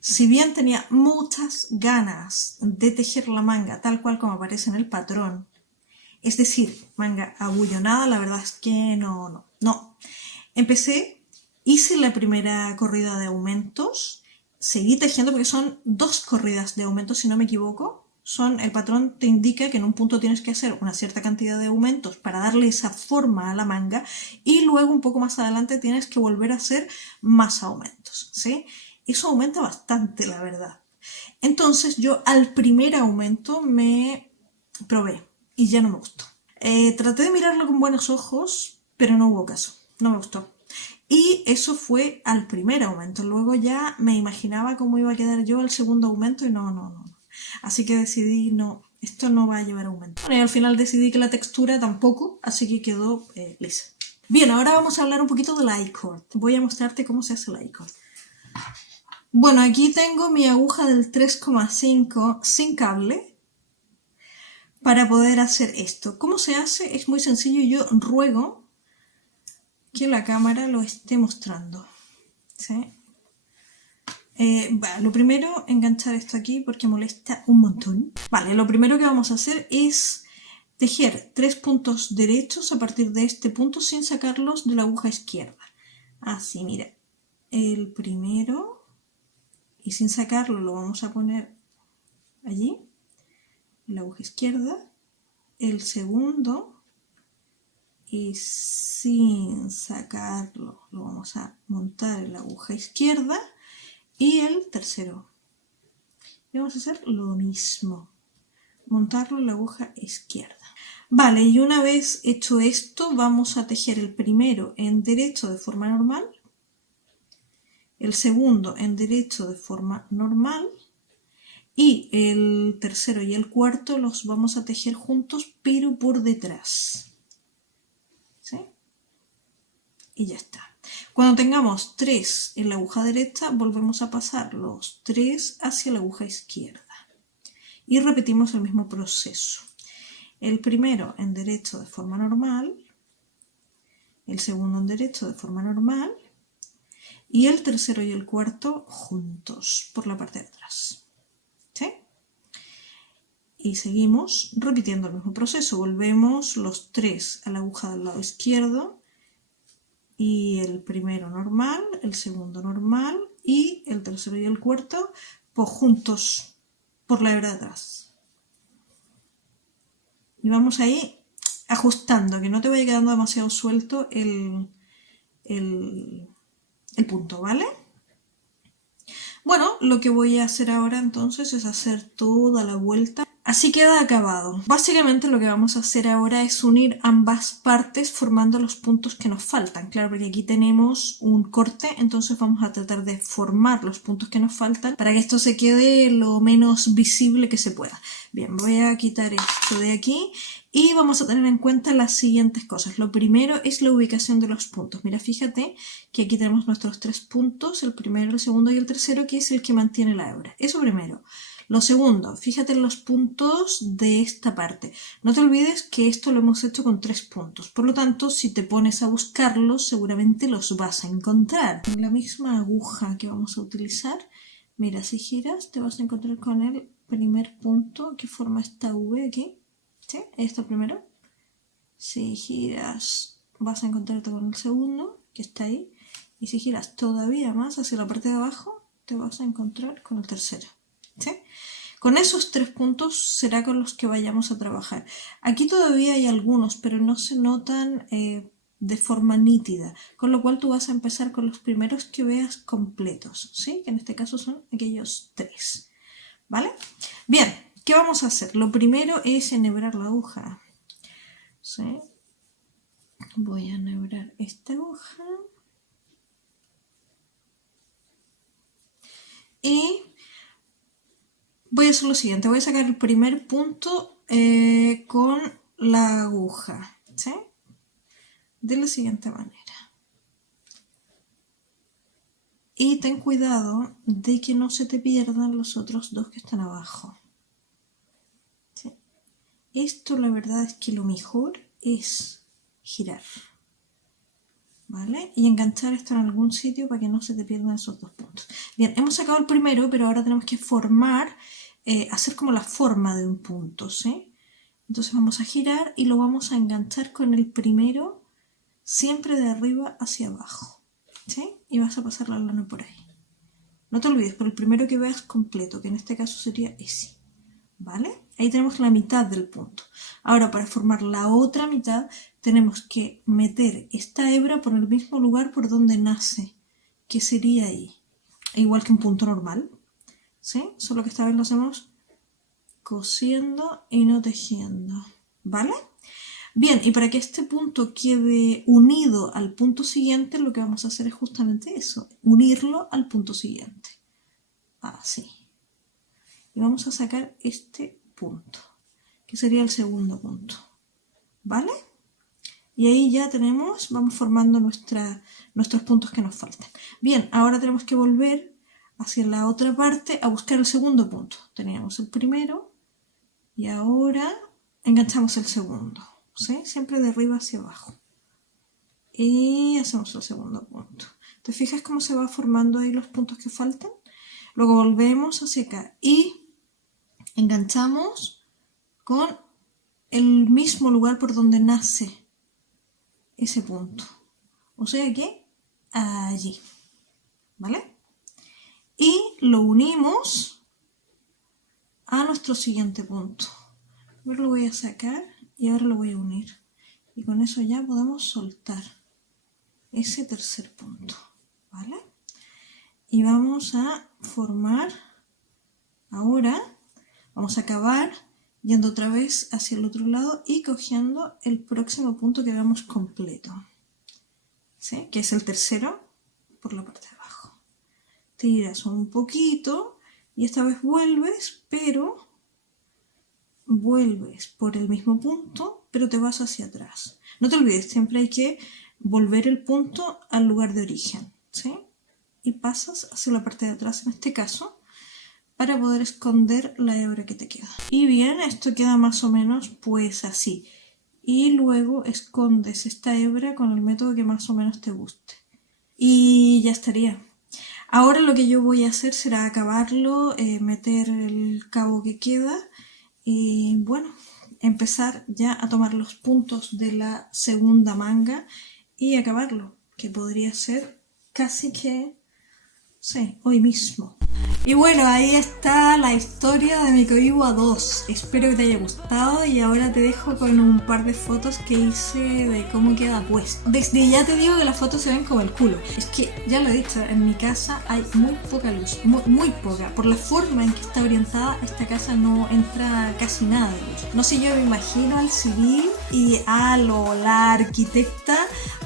Si bien tenía muchas ganas de tejer la manga tal cual como aparece en el patrón, es decir, manga abullonada, la verdad es que no. Empecé, hice la primera corrida de aumentos, seguí tejiendo porque son 2 corridas de aumentos si no me equivoco. El patrón te indica que en un punto tienes que hacer una cierta cantidad de aumentos para darle esa forma a la manga y luego un poco más adelante tienes que volver a hacer más aumentos, ¿sí? Eso aumenta bastante, la verdad. Entonces yo al primer aumento me probé y ya no me gustó. Traté de mirarlo con buenos ojos, pero no hubo caso, no me gustó. Y eso fue al primer aumento. Luego ya me imaginaba cómo iba a quedar yo al segundo aumento y no. Así que decidí, no, esto no va a llevar aumento. Bueno, y al final decidí que la textura tampoco, así que quedó lisa. Bien, ahora vamos a hablar un poquito del I-cord. Voy a mostrarte cómo se hace el I-cord. Bueno, aquí tengo mi aguja del 3,5 sin cable para poder hacer esto. ¿Cómo se hace? Es muy sencillo y yo ruego que la cámara lo esté mostrando, ¿sí? Lo primero, enganchar esto aquí porque molesta un montón. Vale, lo primero que vamos a hacer es tejer 3 puntos derechos a partir de este punto sin sacarlos de la aguja izquierda. Así, mira, el primero y sin sacarlo lo vamos a poner allí, en la aguja izquierda, el segundo y sin sacarlo lo vamos a montar en la aguja izquierda y el tercero. Y vamos a hacer lo mismo, montarlo en la aguja izquierda. Vale, y una vez hecho esto vamos a tejer el primero en derecho de forma normal, el segundo en derecho de forma normal y el tercero y el cuarto los vamos a tejer juntos pero por detrás. ¿Sí? y ya está. Cuando tengamos 3 en la aguja derecha, volvemos a pasar los 3 hacia la aguja izquierda. Y repetimos el mismo proceso. El primero en derecho de forma normal, el segundo en derecho de forma normal y el tercero y el cuarto juntos por la parte de atrás. ¿Sí? Y seguimos repitiendo el mismo proceso. Volvemos los 3 a la aguja del lado izquierdo y el primero normal, el segundo normal y el tercero y el cuarto pues juntos por la hebra de atrás. Y vamos ahí ajustando, que no te vaya quedando demasiado suelto el punto, ¿vale? Bueno, lo que voy a hacer ahora entonces es hacer toda la vuelta. Así queda acabado. Básicamente lo que vamos a hacer ahora es unir ambas partes formando los puntos que nos faltan. Claro, porque aquí tenemos un corte, entonces vamos a tratar de formar los puntos que nos faltan para que esto se quede lo menos visible que se pueda. Bien, voy a quitar esto de aquí y vamos a tener en cuenta las siguientes cosas. Lo primero es la ubicación de los puntos. Mira, fíjate que aquí tenemos nuestros 3 puntos, el primero, el segundo y el tercero, que es el que mantiene la hebra. Eso primero. Lo segundo, fíjate en los puntos de esta parte. No te olvides que esto lo hemos hecho con 3 puntos. Por lo tanto, si te pones a buscarlos, seguramente los vas a encontrar. En la misma aguja que vamos a utilizar, mira, si giras, te vas a encontrar con el primer punto que forma esta V aquí. ¿Sí? Ahí está el primero. Si giras, vas a encontrarte con el segundo, que está ahí. Y si giras todavía más hacia la parte de abajo, te vas a encontrar con el tercero. ¿Sí? Con esos 3 puntos será con los que vayamos a trabajar. Aquí todavía hay algunos, pero no se notan de forma nítida, con lo cual tú vas a empezar con los primeros que veas completos, ¿sí? Que en este caso son aquellos 3, ¿vale? Bien, ¿qué vamos a hacer? Lo primero es enhebrar la aguja, ¿sí? Voy a enhebrar esta aguja y voy a hacer lo siguiente, voy a sacar el primer punto con la aguja, ¿sí? De la siguiente manera. Y ten cuidado de que no se te pierdan los otros 2 que están abajo. ¿Sí? Esto la verdad es que lo mejor es girar, ¿vale? Y enganchar esto en algún sitio para que no se te pierdan esos 2 puntos. Bien, hemos sacado el primero, pero ahora tenemos que formar, hacer como la forma de un punto, ¿sí? Entonces vamos a girar y lo vamos a enganchar con el primero, siempre de arriba hacia abajo, ¿sí? Y vas a pasar la lana por ahí. No te olvides, por el primero que veas completo, que en este caso sería ese, ¿vale? Ahí tenemos la mitad del punto. Ahora, para formar la otra mitad, tenemos que meter esta hebra por el mismo lugar por donde nace, que sería ahí. Igual que un punto normal, ¿sí? Solo que esta vez lo hacemos cosiendo y no tejiendo, ¿vale? Bien, y para que este punto quede unido al punto siguiente, lo que vamos a hacer es justamente eso, unirlo al punto siguiente. Así. Y vamos a sacar este punto, que sería el segundo punto, ¿vale? Y ahí ya tenemos, vamos formando nuestros puntos que nos faltan. Bien, ahora tenemos que volver hacia la otra parte a buscar el segundo punto. Teníamos el primero y ahora enganchamos el segundo, ¿sí? Siempre de arriba hacia abajo. Y hacemos el segundo punto. ¿Te fijas cómo se va formando ahí los puntos que faltan? Luego volvemos hacia acá y enganchamos con el mismo lugar por donde nace ese punto, o sea que allí, ¿vale? Y lo unimos a nuestro siguiente punto. Primero lo voy a sacar y ahora lo voy a unir, y con eso ya podemos soltar ese tercer punto, ¿vale? Y vamos a formar, ahora vamos a acabar yendo otra vez hacia el otro lado y cogiendo el próximo punto que veamos completo, ¿sí? Que es el tercero por la parte de abajo. Tiras un poquito y esta vez vuelves, pero vuelves por el mismo punto, pero te vas hacia atrás. No te olvides, siempre hay que volver el punto al lugar de origen, ¿sí? Y pasas hacia la parte de atrás, en este caso, para poder esconder la hebra que te queda. Y bien, esto queda más o menos pues así. Y luego escondes esta hebra con el método que más o menos te guste. Y ya estaría. Ahora lo que yo voy a hacer será acabarlo, meter el cabo que queda y bueno, empezar ya a tomar los puntos de la segunda manga y acabarlo, que podría ser casi que, sí, hoy mismo. Y bueno, ahí está la historia de mi Koiwa 2. Espero que te haya gustado y ahora te dejo con un par de fotos que hice de cómo queda puesto. Desde ya te digo que las fotos se ven como el culo. Es que, ya lo he dicho, en mi casa hay muy poca luz, muy poca. Por la forma en que está orientada, esta casa no entra casi nada de luz. No sé, yo me imagino al civil y a la arquitecta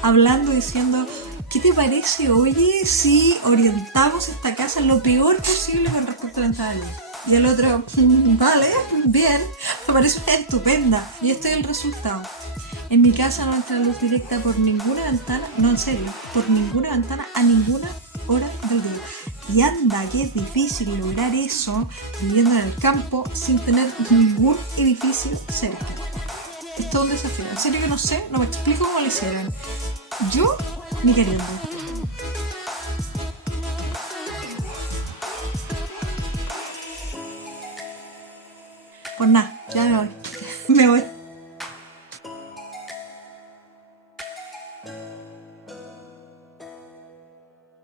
hablando, diciendo... ¿Qué te parece, oye, si orientamos esta casa lo peor posible con respecto a la entrada de luz? Y el otro, vale, bien, me parece estupenda. Y este es el resultado. En mi casa no entra luz directa por ninguna ventana, no, en serio, por ninguna ventana a ninguna hora del día. Y anda, que es difícil lograr eso viviendo en el campo sin tener ningún edificio cerca. Es todo un desafío. En serio que no sé, no me explico cómo lo hicieron. Yo... ni queriendo. Pues nada, ya me voy. Me voy.